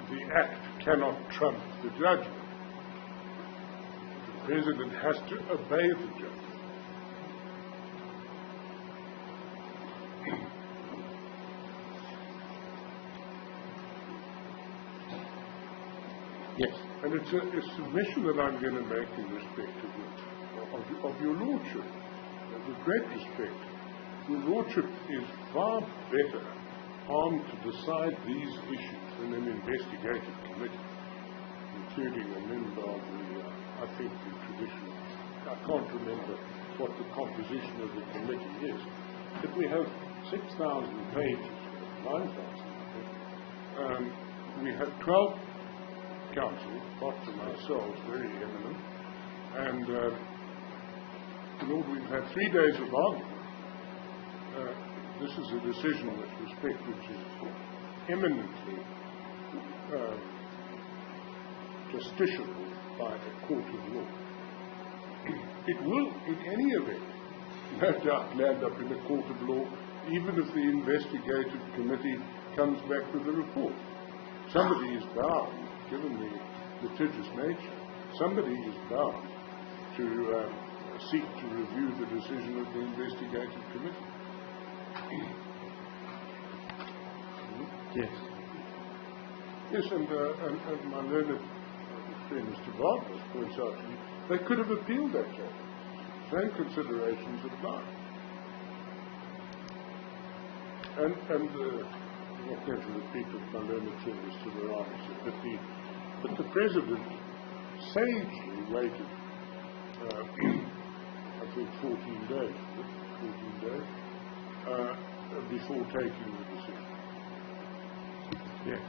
The act cannot trump the judgment. The President has to obey the judgment. Yes. And it's a submission that I'm going to make in respect of your Lordship, with great respect. Your Lordship is far better armed to decide these issues than an investigative committee, including a member of the, I think, the traditional, I can't remember what the composition of the committee is, but we have 6,000 pages, 9,000 I think. We have 12 counsel, apart from ourselves, very eminent, and Lord, we've had 3 days of argument. This is a decision with respect which is eminently justiciable by a court of law. It will, in any event, no doubt land up in a court of law, even if the investigative committee comes back with a report. Somebody is bound, given the litigious nature, somebody is bound to seek to review the decision of the investigative committee. Yes. Yes, and my learned friend Mr. Barnes points out to me, they could have appealed that judgment. Same considerations apply. And I'm not going to repeat what my learned friend Mr. Barnes said, but the President sagely waited, I think 14 days, before taking the decision. Yes.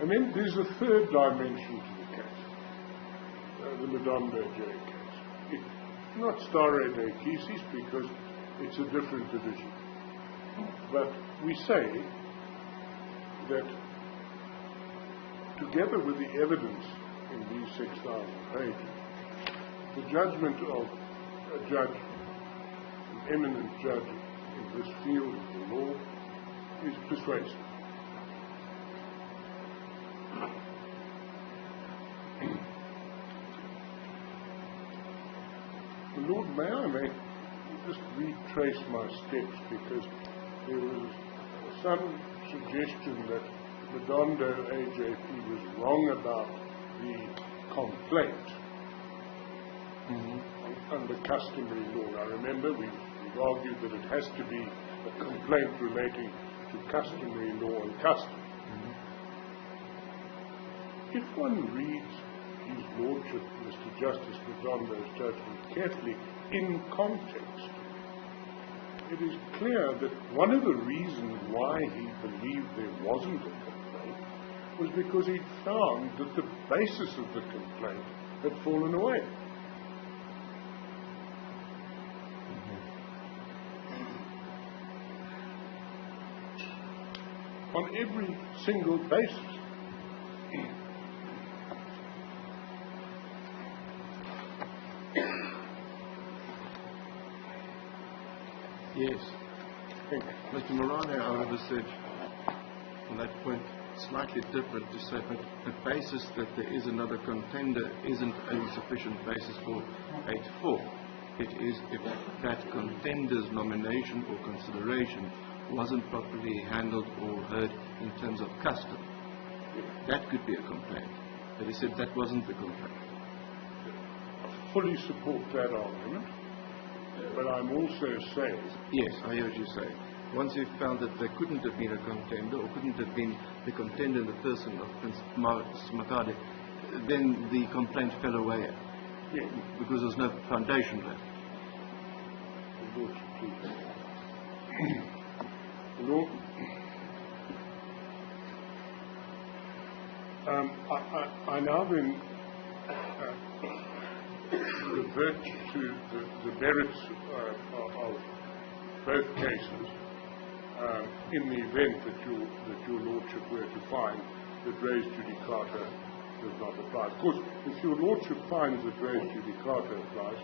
And then there's a third dimension to the case, the Madondo J case. It's not stare decisis because it's a different division. But we say that together with the evidence in these 6,000 pages, the judgment of a judge, an eminent judge in this field of the law, is persuasive. Lord, may I just retrace my steps, because there was some suggestion that Madondo AJP was wrong about the complaint under customary law. Now remember, we've argued that it has to be a complaint relating to customary law and custom. If one reads His Lordship, Mr. Justice Madondo's judgment carefully in context, it is clear that one of the reasons why he believed there wasn't a complaint was because he found that the basis of the complaint had fallen away. On every single basis. Yes. Mr. Morane, however, said on that point slightly different, to say that the basis that there is another contender isn't a sufficient basis for 8-4. It is if that contender's nomination or consideration wasn't properly handled or heard in terms of custom. That could be a complaint. But he said that wasn't the complaint. I fully support that argument. But I'm also saying... Yes, I hear what you say. Once you found that there couldn't have been a contender, or couldn't have been the contender in the person of Prince Makade, then the complaint fell away. Yes. Because there's no foundation left. Lord, I now then revert to the merits of both cases in the event that your Lordship were to find that res judicata does not apply. Of course, if your Lordship finds that res judicata applies,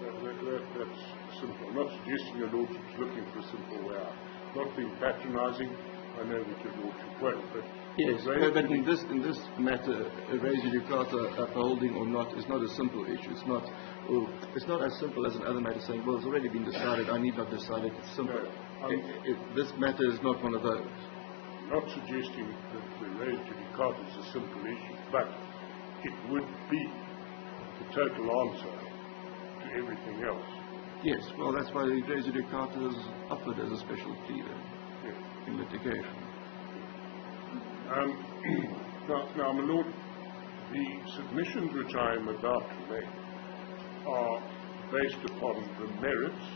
that's simple. I'm not suggesting your Lordship's looking for a simple way out. Not being patronising, I know that your Lordship won't, but... Yes, but in this matter, res judicata upholding or not is not a simple issue. It's not as simple as another matter saying, well, it's already been decided, I need not decide it. It's simple. No, this matter is not one of those. I'm not suggesting that the res judicata is a simple issue, but it would be the total answer to everything else. Yes, well, that's why the res judicata is offered as a special plea in litigation. Now, my Lord, the submissions which I am about to make are based upon the merits,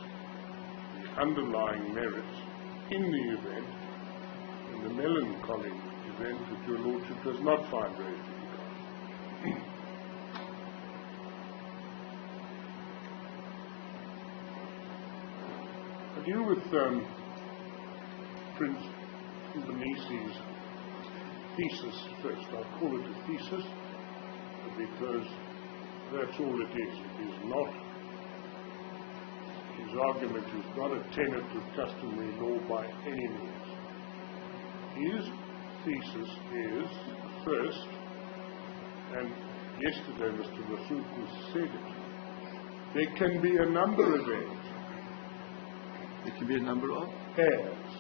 the underlying merits, in the event, in the melancholy event that your Lordship does not find res judicata. I deal with Prince Mbanisi's thesis first. I'll call it a thesis because that's all it is. It is not, his argument is not a tenet of customary law by any means. His thesis is, first, and yesterday Mr. Masuku said it, there can be a number of heirs. There can be a number of heirs.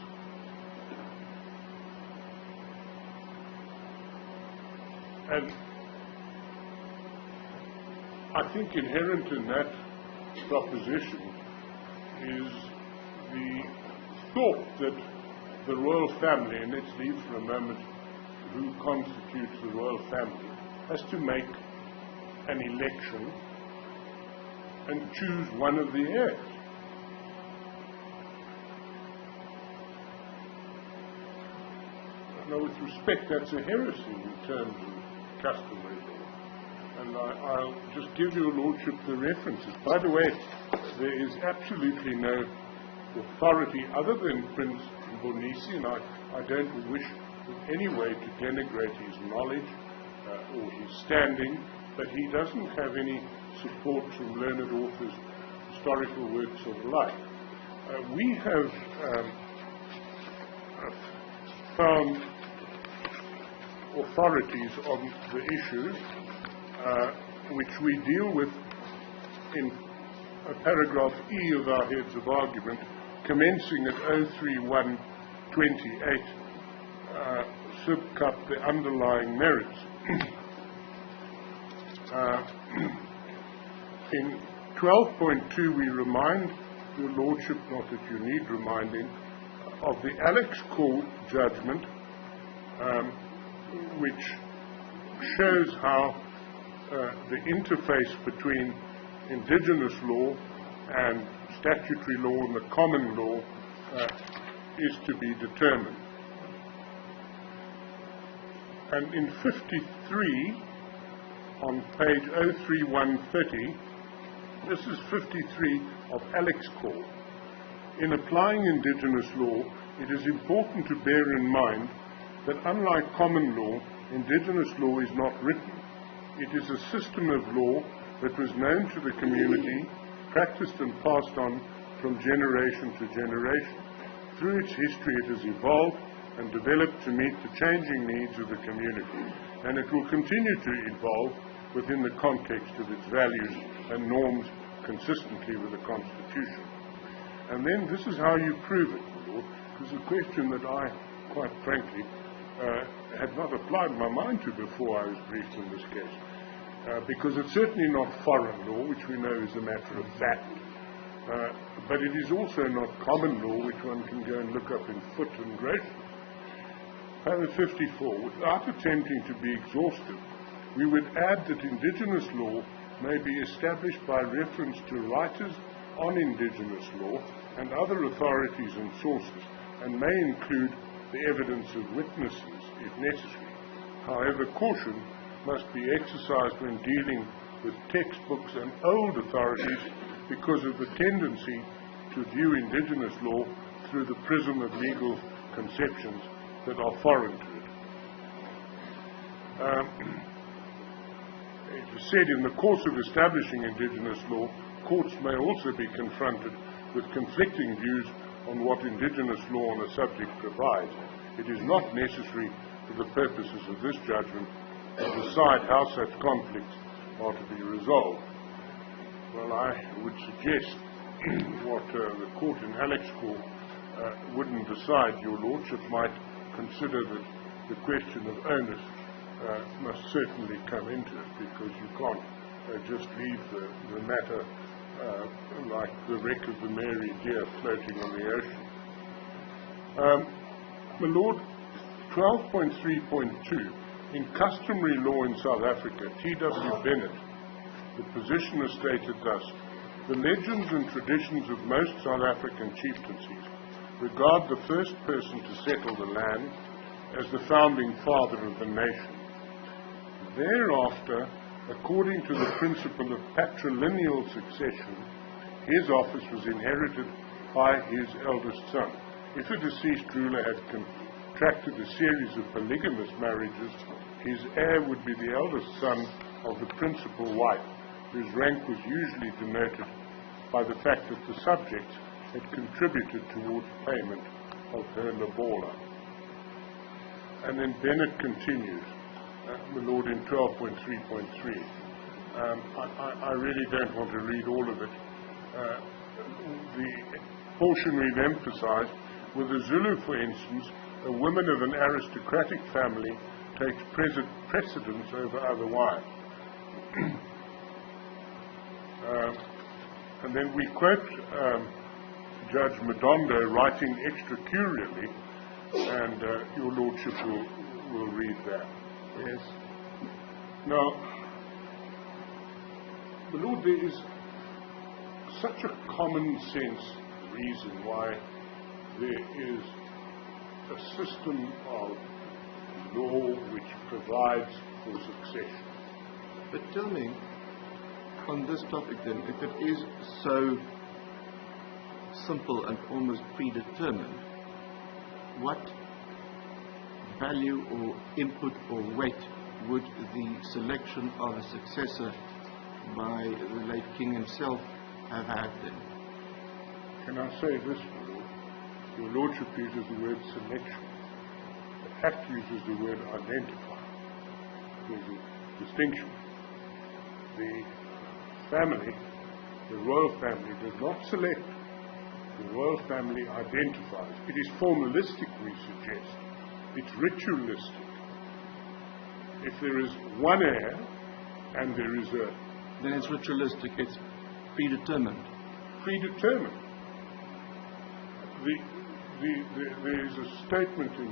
And I think inherent in that proposition is the thought that the royal family, and let's leave for a moment who constitutes the royal family, has to make an election and choose one of the heirs. Now, with respect, that's a heresy in terms of customary law. And I'll just give your lordship the references. By the way, there is absolutely no authority other than Prince Mbonisi, and I don't wish in any way to denigrate his knowledge or his standing, but he doesn't have any support from learned authors, historical works or the like. We have found authorities on the issue, which we deal with in paragraph E of our heads of argument, commencing at 03128, subcup the underlying merits. In 12.2 we remind your lordship, not that you need reminding, of the Alex Court judgment, which shows how the interface between indigenous law and statutory law and the common law is to be determined. And in 53, on page 03130, this is 53 of Alex Court. In applying indigenous law, it is important to bear in mind that unlike common law, indigenous law is not written. It is a system of law that was known to the community, practiced and passed on from generation to generation. Through its history, it has evolved and developed to meet the changing needs of the community, and it will continue to evolve within the context of its values and norms consistently with the Constitution. And then this is how you prove it, my Lord. This is a question that I, quite frankly, had not applied my mind to before I was briefed in this case, because it's certainly not foreign law, which we know is a matter of fact, but it is also not common law, which one can go and look up in foot and grace. Paragraph 54. Without attempting to be exhaustive, we would add that indigenous law may be established by reference to writers on indigenous law and other authorities and sources, and may include the evidence of witnesses if necessary. However, caution must be exercised when dealing with textbooks and old authorities because of the tendency to view indigenous law through the prism of legal conceptions that are foreign to it. It is said in the course of establishing indigenous law, courts may also be confronted with conflicting views on what indigenous law on a subject provides. It is not necessary for the purposes of this judgment to decide how such conflicts are to be resolved. Well, I would suggest what the court in Alex Court wouldn't decide. Your lordship might consider that the question of onus must certainly come into it, because you can't just leave the matter like the wreck of the Mary Dear floating on the ocean. My Lord, 12.3.2, in customary law in South Africa, T.W. Bennett, the position is stated thus: the legends and traditions of most South African chieftaincies regard the first person to settle the land as the founding father of the nation. Thereafter, according to the principle of patrilineal succession, his office was inherited by his eldest son. If a deceased ruler had contracted a series of polygamous marriages, his heir would be the eldest son of the principal wife, whose rank was usually denoted by the fact that the subject had contributed towards payment of her lobola. And then Bennett continues, my Lord, in 12.3.3. I really don't want to read all of it. The portion we've emphasized, with the Zulu, for instance, a woman of an aristocratic family takes precedence over other wives. And then we quote Judge Madondo writing extracurrially, and your lordship will read that. Yes. Now, my Lord, there is such a common sense reason why there is a system of law which provides for succession. But tell me, on this topic then, if it is so simple and almost predetermined, what value or input or weight would the selection of a successor by the late king himself have had then? Can I say this, my lord? Your lordship uses the word selection. The Act uses the word identify. There's a distinction. The family, the royal family, does not select. The royal family identifies. It is formalistic, we suggest. It's ritualistic. If there is one heir and there is a... Then it's ritualistic, it's predetermined. Predetermined. There is a statement in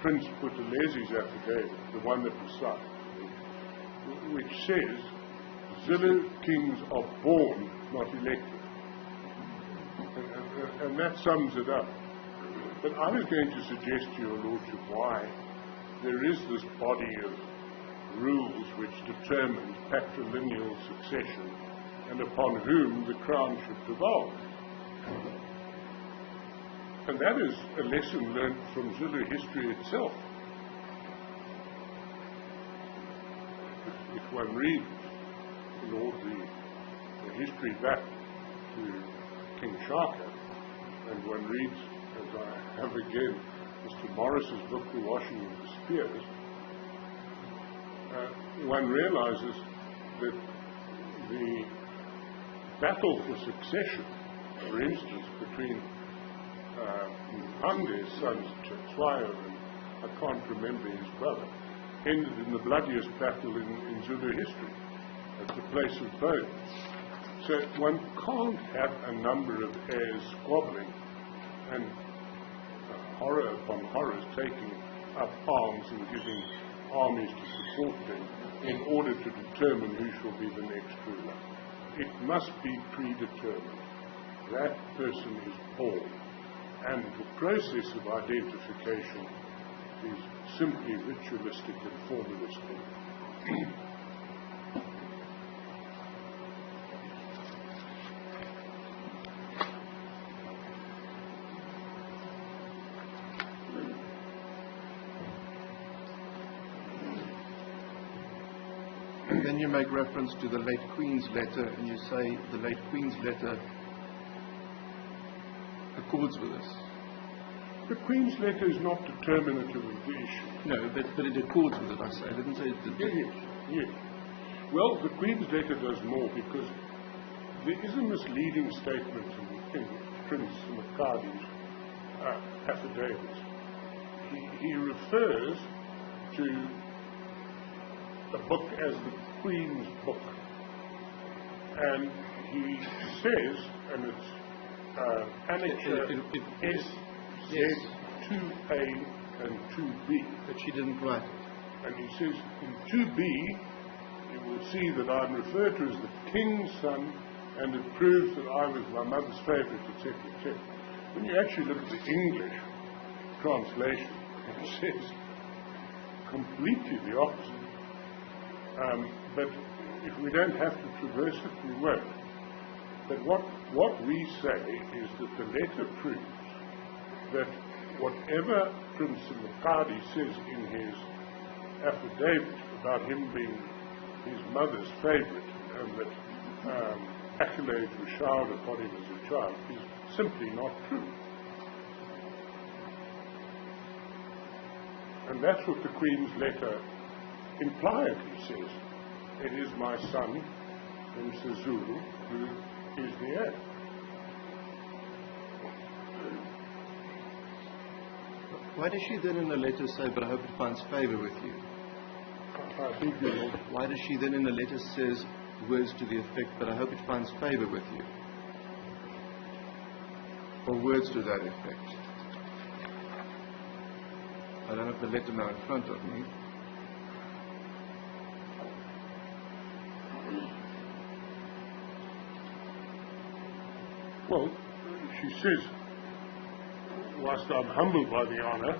Prince Buthelezzi's affidavit, the one that was signed, which says Zulu kings are born, not elected. And that sums it up. But I was going to suggest to your lordship why there is this body of rules which determine patrilineal succession and upon whom the crown should devolve. And that is a lesson learned from Zulu history itself. If one reads Lord, the history back to King Shaka, and one reads, as I have again, Mr. Morris's book, The Washing of the Spears, one realizes that the battle for succession, for instance, between Mpande's sons, Tswayo, and I can't remember his brother, ended in the bloodiest battle in Zulu history, at the place of bones. So one can't have a number of heirs squabbling and horror upon horrors taking up arms and giving armies to support them in order to determine who shall be the next ruler. It must be predetermined. That person is born. And the process of identification is simply ritualistic and formalistic. Then you make reference to the late Queen's letter, and you say the late Queen's letter accords with us. The Queen's letter is not determinative of the issue. No, but it accords with it, I say. I didn't say it did. Yes. Well, the Queen's letter does more, because there is a misleading statement in Prince Makadi's affidavits. He refers to a book as the Queen's book. And he says, and it's annexure SZ2A and 2B. But she didn't write it. And he says, in 2B, you will see that I'm referred to as the King's son, and it proves that I was my mother's favourite, etc., etc. When you actually look at the English translation, it says completely the opposite. But if we don't have to traverse it, we won't. But what we say is that the letter proves that whatever Prince Makadi says in his affidavit about him being his mother's favourite, and that accolades were showered upon him as a child, is simply not true. And that's what the Queen's letter impliedly says. It is my son, Mr. Zulu, who is the heir. Why does she then in the letter say, but I hope it finds favour with you? I think you know. Why does she then in the letter says words to the effect, but I hope it finds favour with you? Or words to that effect? I don't have the letter now in front of me. Well, she says, whilst I'm humbled by the honour,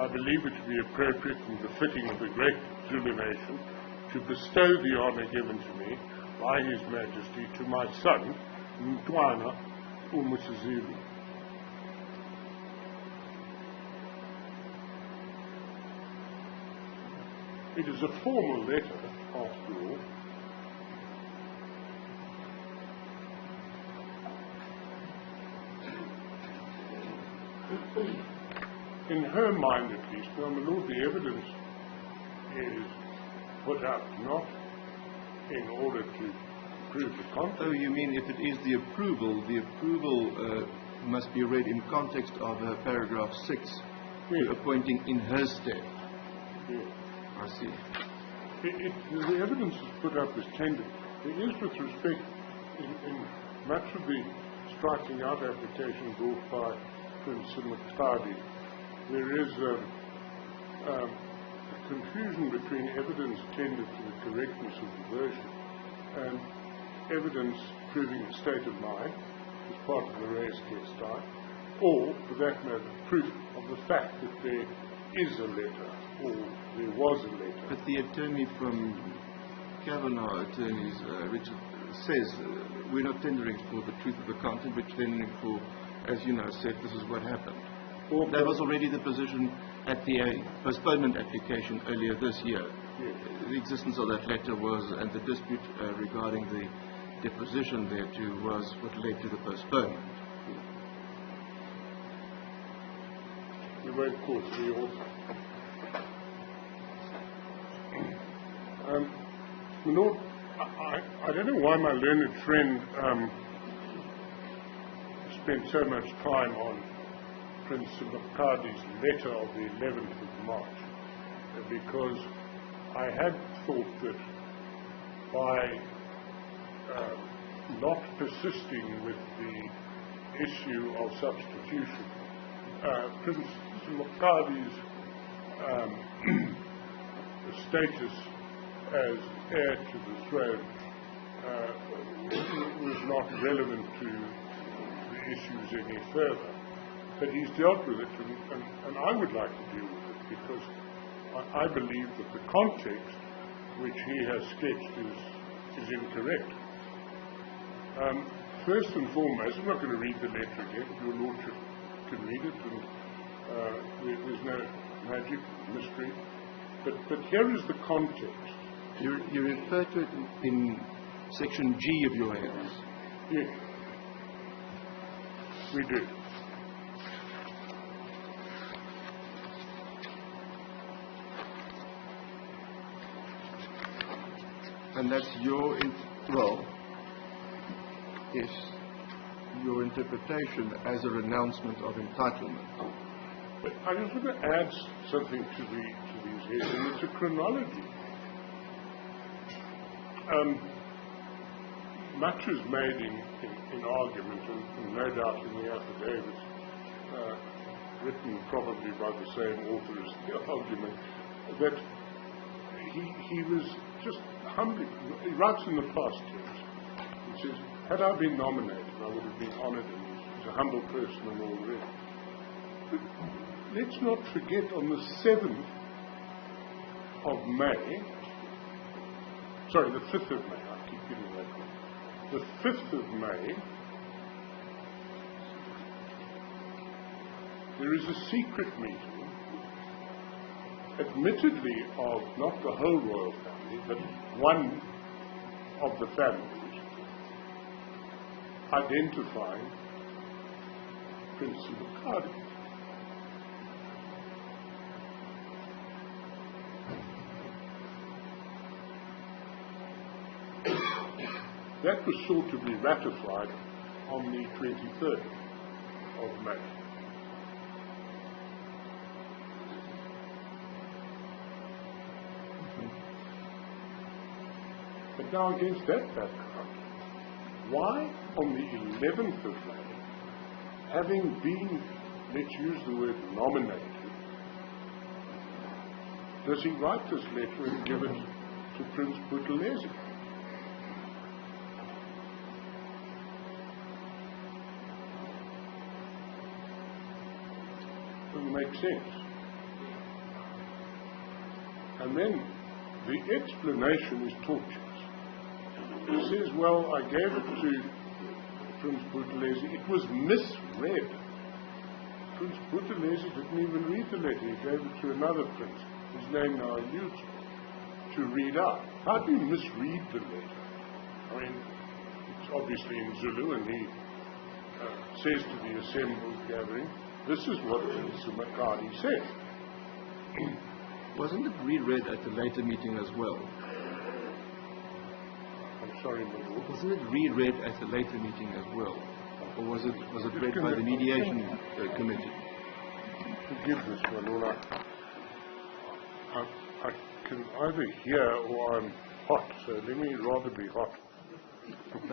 I believe it to be appropriate and befitting of the great Zulu nation to bestow the honour given to me by His Majesty to my son, Mntwana uMusazulu. It is a formal letter, after all. In her mind, at least, now, my lord, the evidence is put up not in order to prove the content. Oh, you mean if it is the approval must be read in context of paragraph 6, Yes. appointing in her stead. Yes. I see. The evidence is put up as tender. There is, with respect, in much of the striking out application brought by Prince Makadi, there is a confusion between evidence tendered to the correctness of the version and evidence proving the state of mind as part of the res gestae, or, for that matter, proof of the fact that there is a letter or there was a letter. But the attorney from Kavanagh attorneys, Richard, says we're not tendering for the truth of the content, we're tendering for, as you know, said, this is what happened. That was already the position at the postponement application earlier this year. Yes. The existence of that letter was, and the dispute regarding the deposition thereto was what led to the postponement. You won't cause me also. My lord, I don't know why my learned friend spent so much time on Prince Makadi's letter of the 11th of March, because I had thought that by not persisting with the issue of substitution, Prince Makadi's status as heir to the throne was not relevant to the issues any further. But he's dealt with it, and I would like to deal with it, because I believe that the context which he has sketched is incorrect. First and foremost, I'm not going to read the letter again. Your Lordship can read it, and there's no magic, mystery. But here is the context. You refer to it in section G of your headings. Yes, we do. And that's your, yes, your interpretation as a renouncement of entitlement. But I just want to add something to these heads, and it's a chronology. Much is made in argument, and no doubt in the affidavits, written probably by the same author as the argument, that he was just humbly, he writes in the past tense. He says, had I been nominated, I would have been honoured, and he's a humble person and all the rest. But let's not forget, on the 7th of May, sorry, the 5th of May, I keep getting that wrong. The 5th of May, there is a secret meeting, admittedly of not the whole royal family, but one of the families, identifying Prince Makadi. That was sought to be ratified on the 23rd of May. But now, against that background, why on the 11th of May, having been, let's use the word nominated, does he write this letter and give it to Prince Buthelezi? Doesn't make sense. And then the explanation is tortuous. He says, well, I gave it to Prince Buthelezi. It was misread. Prince Buthelezi didn't even read the letter. He gave it to another prince, whose name now alludes to read out. How do you misread the letter? I mean, it's obviously in Zulu, and he says to the assembled gathering, this is what Prince Makadi said. Wasn't it reread at the later meeting as well? I'm sorry, my lord. Wasn't it reread at the later meeting as well? Or was it read by the mediation committee? Forgive this, my lord. I can either hear or I'm hot, so let me rather be hot. I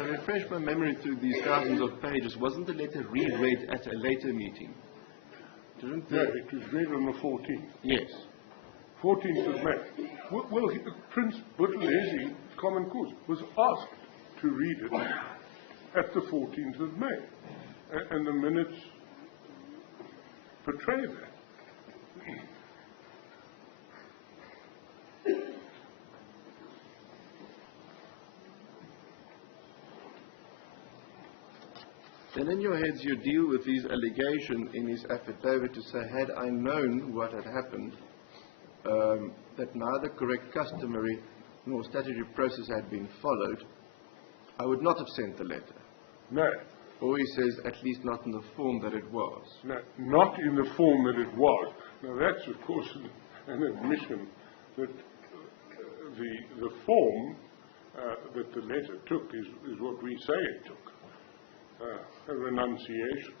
refresh my memory through these thousands of pages. Wasn't the letter reread at a later meeting? Didn't No, it was read on the 14th. Yes. 14th of May. Well, Prince Buthelezi, Common Cause, was asked to read it at the 14th of May. And the minutes portray that. Then in your heads you deal with these allegations in his affidavit to say, had I known what had happened, that neither correct customary nor statutory process had been followed, I would not have sent the letter. No. Or he says, at least not in the form that it was. No, not in the form that it was. Now that's, of course, an admission that the form that the letter took is what we say it took. A renunciation.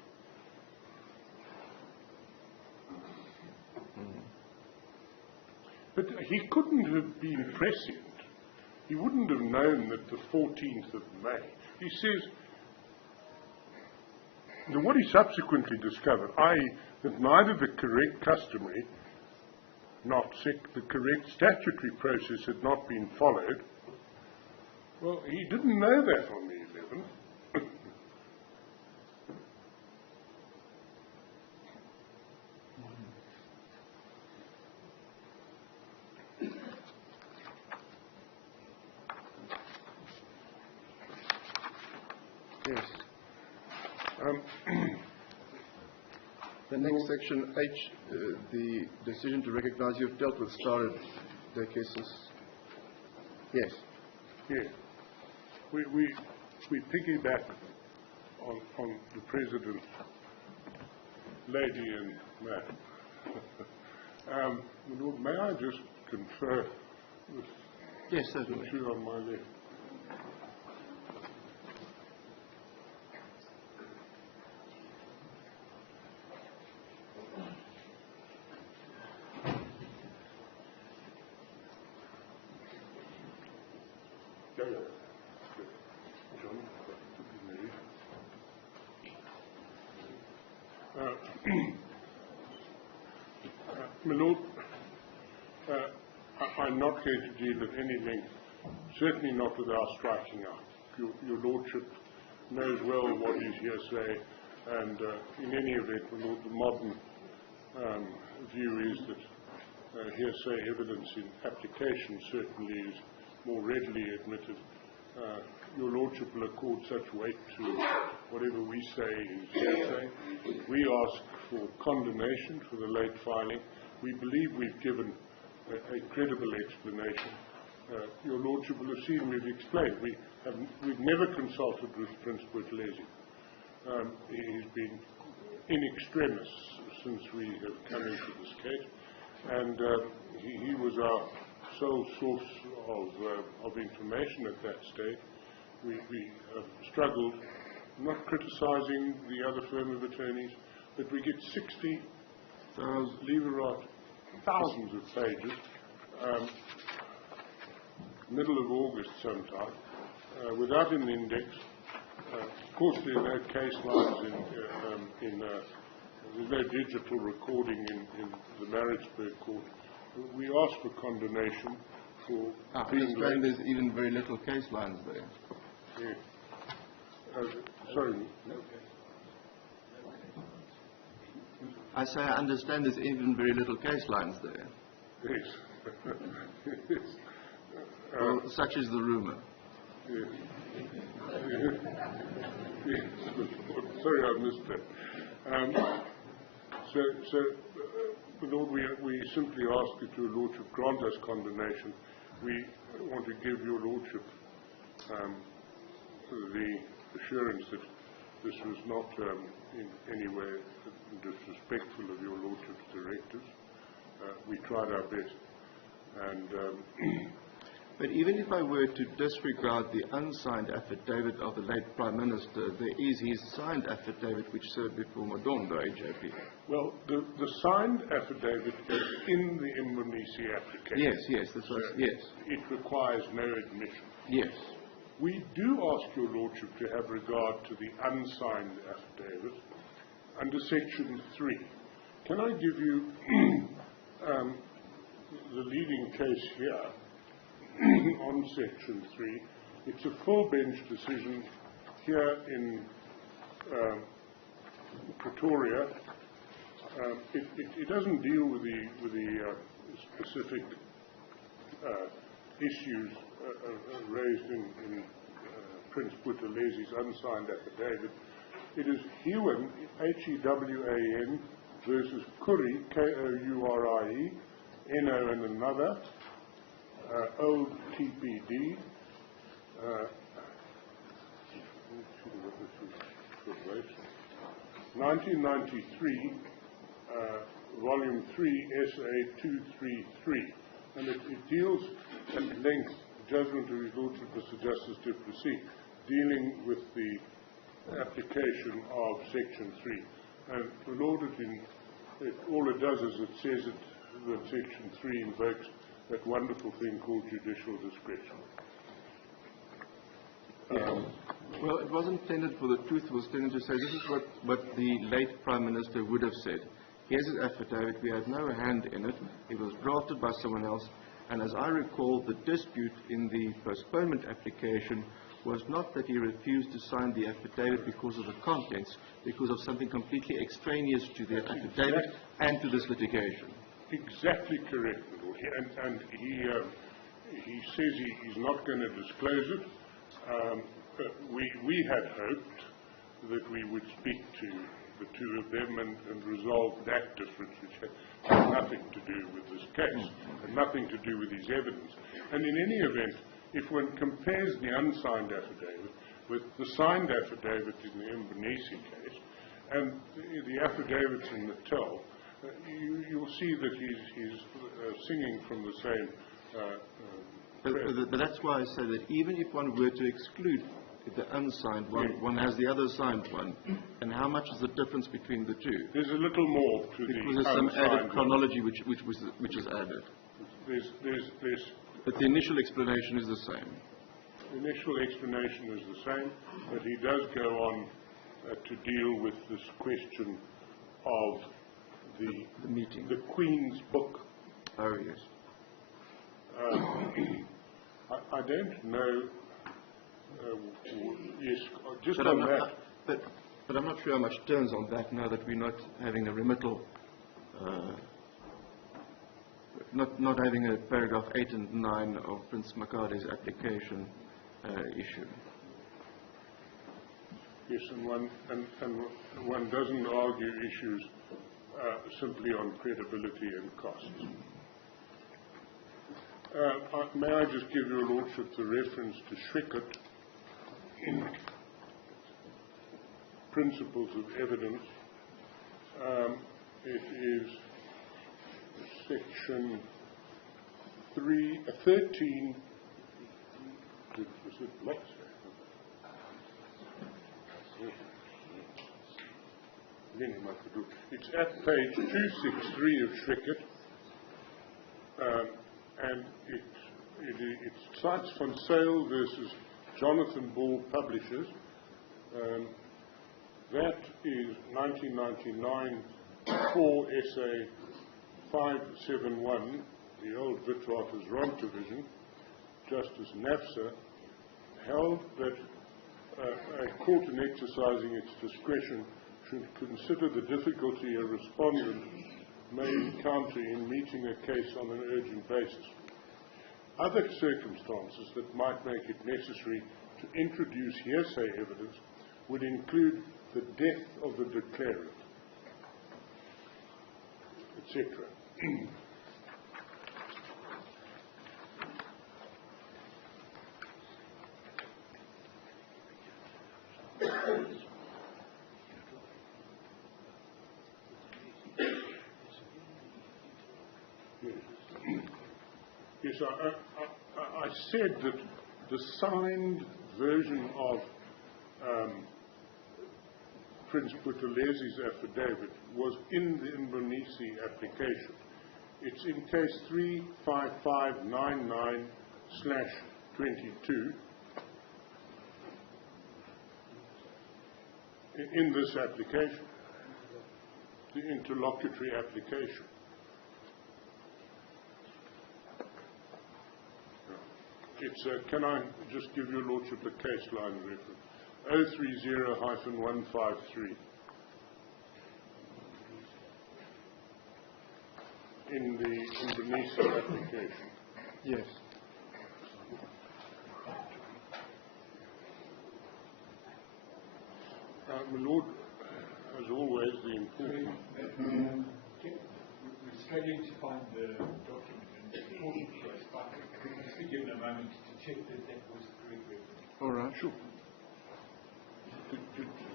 But he couldn't have been prescient. He wouldn't have known that the 14th of May. He says, now what he subsequently discovered, i.e. that neither the correct customary nor the correct statutory process had not been followed, well, he didn't know that on the 11th. Yes. The next section, H, the decision to recognize you've dealt with started the cases. Yes. Yes. We piggyback on the President, lady and man. Lord, may I just confer with Yes, certainly. you on my left? My Lord, I'm not going to deal at any length, certainly not without striking out. Your Lordship knows well what is hearsay, and in any event, my Lord, the modern view is that hearsay evidence in application certainly is more readily admitted. Your Lordship will accord such weight to whatever we say is hearsay. We ask for condemnation for the late filing. We believe we've given a credible explanation. Your Lordship will have seen we've explained. We've never consulted with Prince Buthelezi. He's been in extremis since we have come into this case, and he was our sole source of information at that stage. We have struggled, not criticizing the other firm of attorneys, but we get 60 thousands of pages, middle of August sometime, without an index. Of course, there are no case lines there's no digital recording in the Maritzburg court. We ask for condemnation for being late. There's even very little case lines there. Yeah. Sorry. I say I understand there's even very little case lines there. Yes. Yes. Well, such is the rumour. Yes. Yes. Sorry, I missed that. Lord, we simply ask that Your Lordship grant us condonation. We want to give Your Lordship the assurance that this was not in any way disrespectful of Your Lordship's directives. We tried our best. And but even if I were to disregard the unsigned affidavit of the late Prime Minister, there is his signed affidavit which served before Madondo, AJP. well, the signed affidavit is in the Imbonisi application. Yes, that's right. Yes. It requires no admission. Yes. We do ask Your Lordship to have regard to the unsigned affidavit under Section 3. Can I give you the leading case here on Section 3? It's a full bench decision here in Pretoria. It doesn't deal with the specific issues raised in Prince Butalezi's unsigned affidavit. It is Hewan, Hewan, versus Kourie, Kourie, NO and another, old TPD. 1993, Volume 3, SA 233. And it deals at length, judgment of His Lordship Mr. Justice du Plessis, dealing with the application of Section 3. And the Lord, all it does is it says that Section 3 invokes that wonderful thing called judicial discretion. Well, it wasn't intended for the truth, it was intended to say this is what the late Prime Minister would have said. Here's his affidavit, we had no hand in it, it was drafted by someone else, and as I recall, the dispute in the postponement application was not that he refused to sign the affidavit because of the contents, because of something completely extraneous to the affidavit and to this litigation. Exactly correct, Lord. And he says he's not going to disclose it. We had hoped that we would speak to the two of them and resolve that difference, which had nothing to do with this case and nothing to do with his evidence. And in any event, if one compares the unsigned affidavit with the signed affidavit in the Imbonisi case and the affidavits in the TEL, you'll see that he's singing from the same. But that's why I say that even if one were to exclude the unsigned one, one has the other signed one. And how much is the difference between the two? There's a little more to because the there's some added unsigned chronology which is added. But the initial explanation is the same. The initial explanation is the same, but he does go on to deal with this question of the meeting, the Queen's book. Oh yes. I don't know. Yes, just but on that. But I'm not sure how much turns on that now that we're not having a remittal, not having a paragraph 8 and 9 of Prince Makade's application issue. Yes, and one doesn't argue issues simply on credibility and costs. May I just give Your Lordship the reference to Schwickert in Principles of Evidence. It is section 13. It's at page 263 of Schwickert, and it cites Van Sale versus Jonathan Ball Publishers. That is 1999 4 SA 571, the old Witwatersrand division. Justice Nafsa held that a court in exercising its discretion should consider the difficulty a respondent may encounter in meeting a case on an urgent basis. Other circumstances that might make it necessary to introduce hearsay evidence would include the death of the declarant, etc. Yes, I said that the signed version of Prince Buthelezzi's affidavit was in the Mbonisi application. It's in case 35599/22 in this application, the interlocutory application. It's can I just give your Lordship the case line reference? 030-153 in the Mbonisi application. Yes. My Lord, as always, the important... We're struggling to find the document and it's important to us, but could you just be given a moment to check that that was the correct reference? All right. Sure.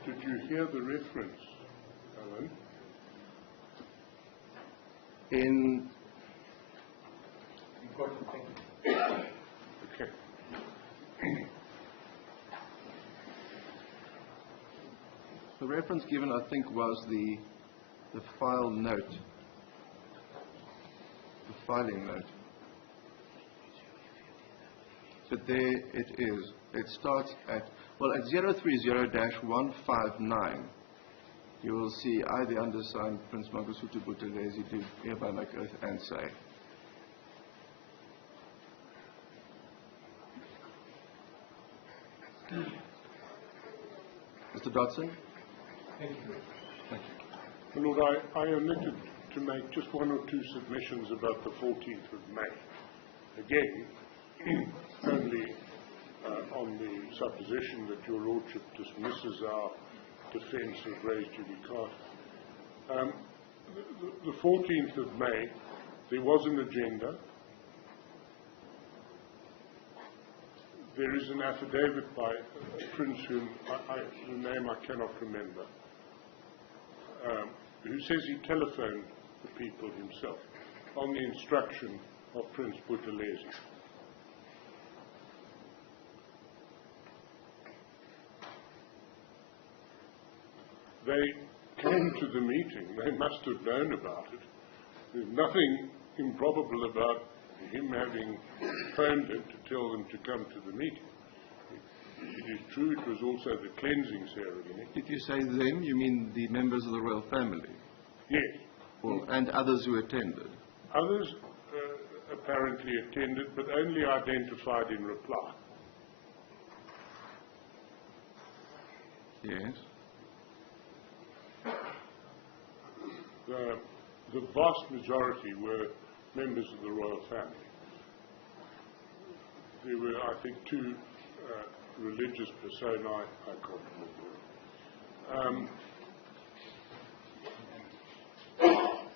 Did you hear the reference, Alan? In You've got it, thank you. Okay. the reference given, I think, was the file note, the filing note. But there it is. It starts at, well, at 030-159. You will see, I, the undersigned, Prince Mangosuthu Buthelezi, do hereby make oath and say. Mr. Dodson? Thank you. Thank you. My Lord, I omitted to make just one or two submissions about the 14th of May. Again, only on the supposition that your Lordship dismisses our defence of res judicata. The 14th of May, there was an agenda. There is an affidavit by a prince whom the name I cannot remember, who says he telephoned the people himself on the instruction of Prince Buthelezi. They came to the meeting. They must have known about it. There's nothing improbable about him having phoned them to tell them to come to the meeting. It is true it was also the cleansing ceremony. If you say them, you mean the members of the royal family? Yes. Well, and others who attended? Others apparently attended, but only identified in reply. Yes. The vast majority were members of the royal family. There were, I think, two religious personae, I can't remember.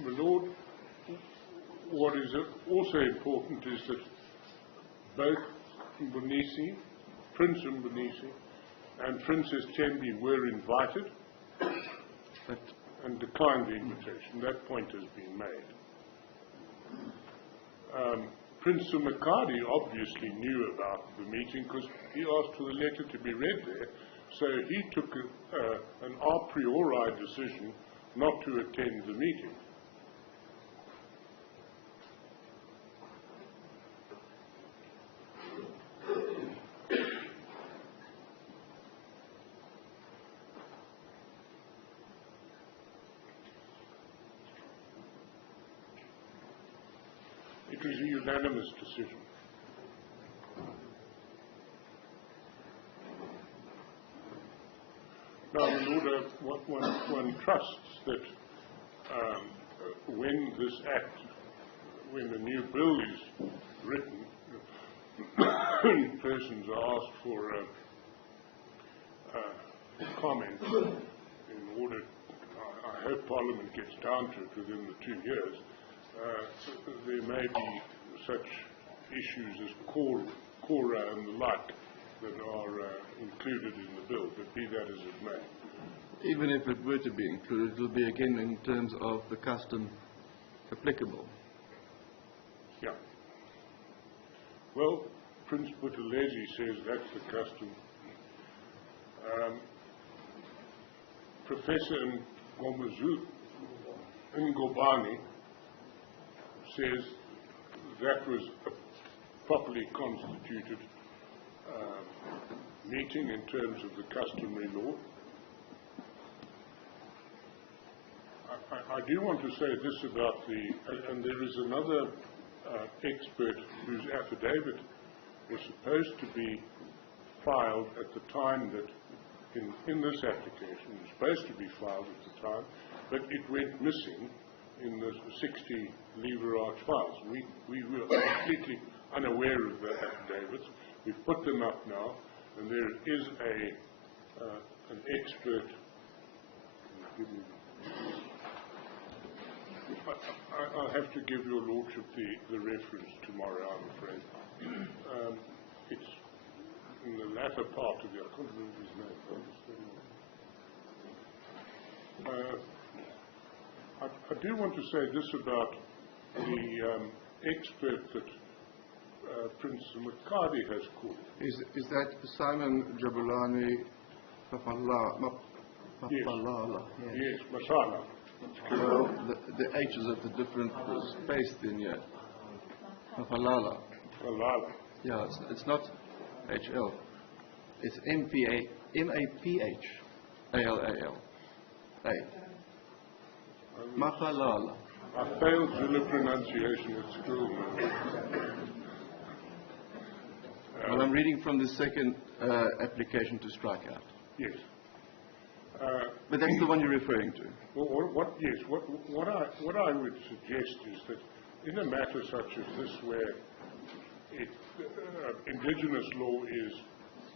My Lord, what is also important is that both Mbonisi, Prince Mbonisi, and Princess Thembi were invited and declined the invitation. That point has been made. Prince Sumakadi obviously knew about the meeting because he asked for the letter to be read there, so he took an a priori decision not to attend the meeting. It was a unanimous decision. Now, in order, one trusts that when this act, when the new bill is written, persons are asked for comment in order, I hope Parliament gets down to it within the 2 years, there may be such issues as Cora and the like that are included in the bill, but be that as it may. Even if it were to be included, it will be again in terms of the custom applicable. Yeah. Well, Prince Buthelezi says that's the custom. Professor Ngobani says that was a properly constituted meeting in terms of the customary law. I do want to say this about and there is another expert whose affidavit was supposed to be filed at the time that, in this application, was supposed to be filed at the time, but it went missing in the 60 Lever Arch files. We were completely unaware of the affidavits. We've put them up now, and there is an expert. I'll have to give your lordship the reference tomorrow, I'm afraid. It's in the latter part of the, I can't remember his name. I do want to say this about the expert that Prince Makadi has called. Is that Simon Jabulani Papalala? Yes, Masala. Well, the H is at a different space than yet. Papalala. Malala. Yeah, it's not HL. It's MAPHALAL. Mapalala. I failed Zulu pronunciation at school. Well, I'm reading from the second application to strike out. Yes. But that's the one you're referring to. Well, what I would suggest is that in a matter such as this, where indigenous law is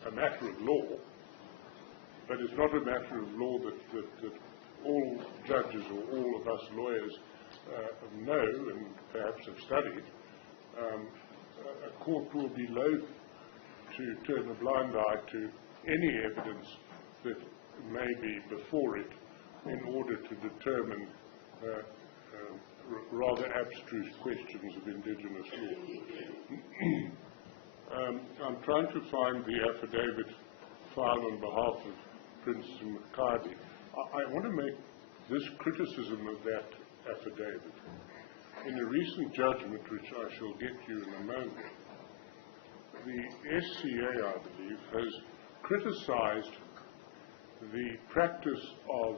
a matter of law, but it's not a matter of law that all judges or all of us lawyers know and perhaps have studied, a court will be loath to turn a blind eye to any evidence that may be before it in order to determine rather abstruse questions of indigenous law. I'm trying to find the affidavit filed on behalf of Prince Makadi. I want to make this criticism of that affidavit. In a recent judgment, which I shall get you in a moment, the SCA, I believe, has criticized the practice of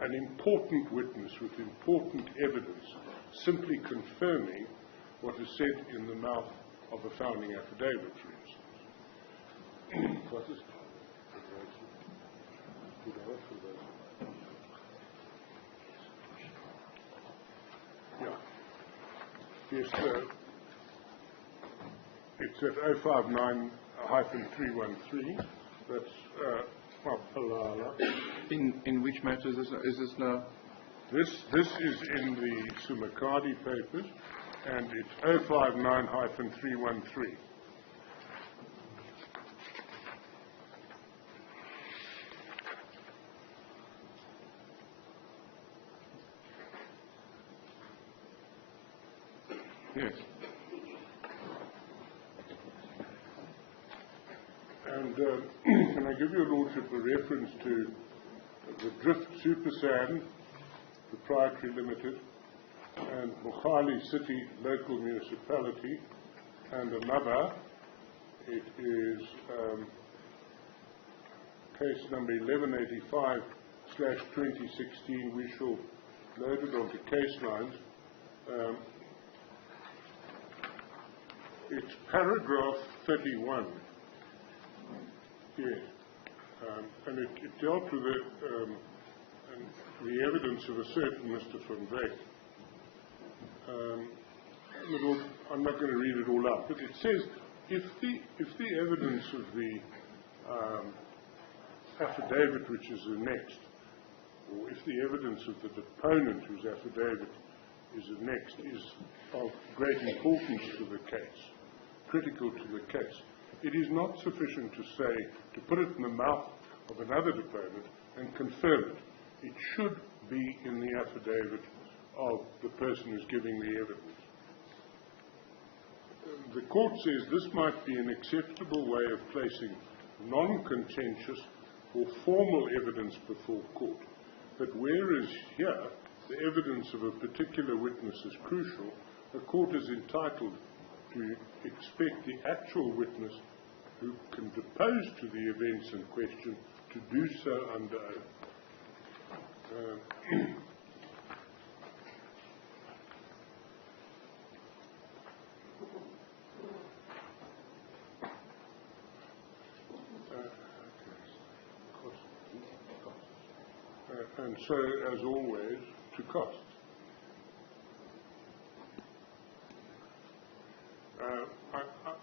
an important witness with important evidence simply confirming what is said in the mouth of a founding affidavit, for instance. What is Yes, it's at 059-313. That's Papalala. In which matter is this now? This is in the Sumakadi papers, and it's 059-313. Yes. And can I give your lordship a reference to the Drift Super Sand Proprietary Limited and Bukhali City Local Municipality, and another, it is case number 1185/2016. We shall load it onto case lines. It's paragraph 31. Yes. And it dealt with the evidence of a certain Mr. van Wyk. I'm not going to read it all out, but it says if the evidence of the affidavit which is annexed, or if the evidence of the deponent whose affidavit is annexed is of great importance to the case, critical to the case, it is not sufficient to say, to put it in the mouth of another deponent and confirm it. It should be in the affidavit of the person who's giving the evidence. The court says this might be an acceptable way of placing non-contentious or formal evidence before court. But whereas here the evidence of a particular witness is crucial, the court is entitled to expect the actual witness who can depose to the events in question to do so under oath. And so, as always, to cost.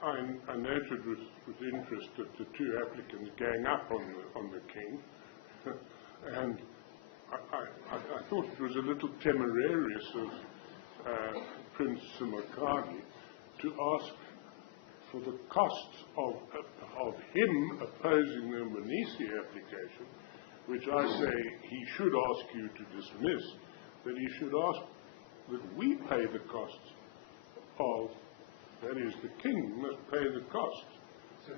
I noted with interest that the two applicants gang up on the king, and I thought it was a little temerarious of Prince Makadi to ask for the costs of him opposing the Mnisi application, which I say he should ask you to dismiss, that he should ask that we pay the costs of, that is, the king must pay the costs. So,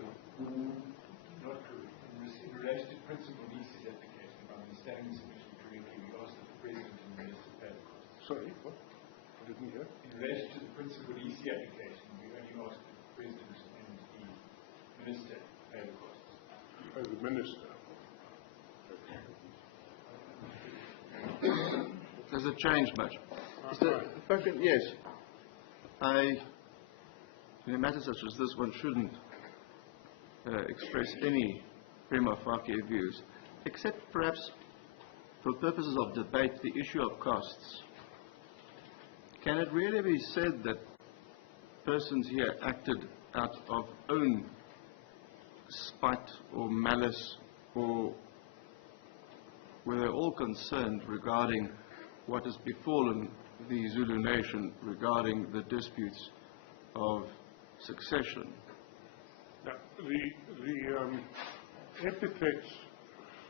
not true. In relation to Principal Mnisi's application, if I'm understanding the submission correctly, we asked that the President and Minister pay the costs. Sorry, what? I didn't hear. In relation to the Principal Mnisi application, we only asked that the President and the Minister pay the costs. Oh, the Minister. Does it change much? Yes. In a matter such as this, one shouldn't express any prima facie views, except perhaps for purposes of debate, the issue of costs. Can it really be said that persons here acted out of own spite or malice, or were they all concerned regarding what has befallen the Zulu nation regarding the disputes of succession? Now, the epithets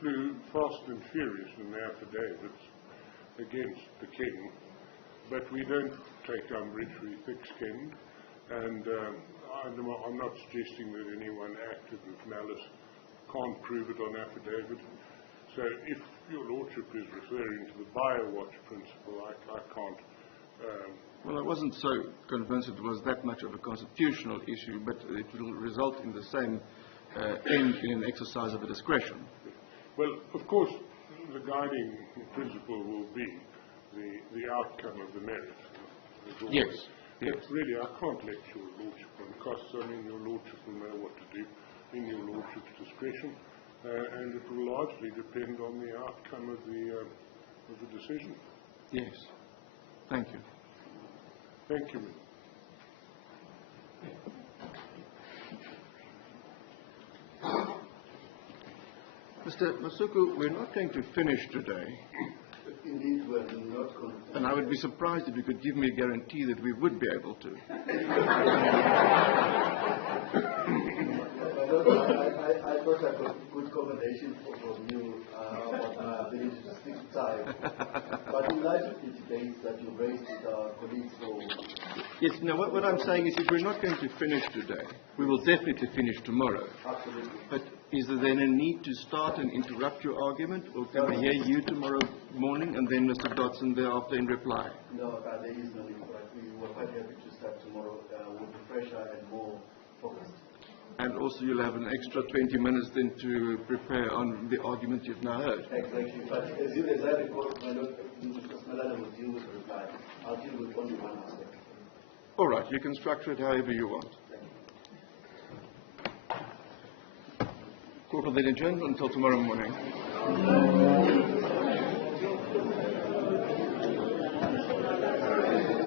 flew fast and furious in the affidavits against the king, but we don't take umbrage, we're thick-skinned, and I'm not suggesting that anyone acted with malice. Can't prove it on affidavit. So if your lordship is referring to the buyer watch principle, I can't. Well, I wasn't so convinced it was that much of a constitutional issue, but it will result in the same end in an exercise of a discretion. Well, of course, the guiding principle will be the outcome of the merit. Yes. But really, I can't lecture your lordship on costs. I mean, your lordship will know what to do in your lordship's discretion, and it will largely depend on the outcome of the decision. Yes. Thank you. Thank you. Mr. Masuku, we're not going to finish today. Indeed, we're not going to. And I would be surprised if you could give me a guarantee that we would be able to. I thought I got good accommodation from you on my ability to stick to time. But in light of the debates that you raised with our colleagues for... Yes, no, what I'm saying is if we're not going to finish today, we will definitely finish tomorrow. Absolutely. But is there then a need to start and interrupt your argument, or can we hear you tomorrow morning and then Mr. Dodson thereafter in reply? No, there is no need for it. We were quite happy to start tomorrow with fresher and more focused. And also you'll have an extra 20 minutes then to prepare on the argument you've now heard. Exactly. But as I recall, Mr. Malala will deal with the reply. I'll deal with only one aspect. All right, you can structure it however you want. Court will then adjourn until tomorrow morning.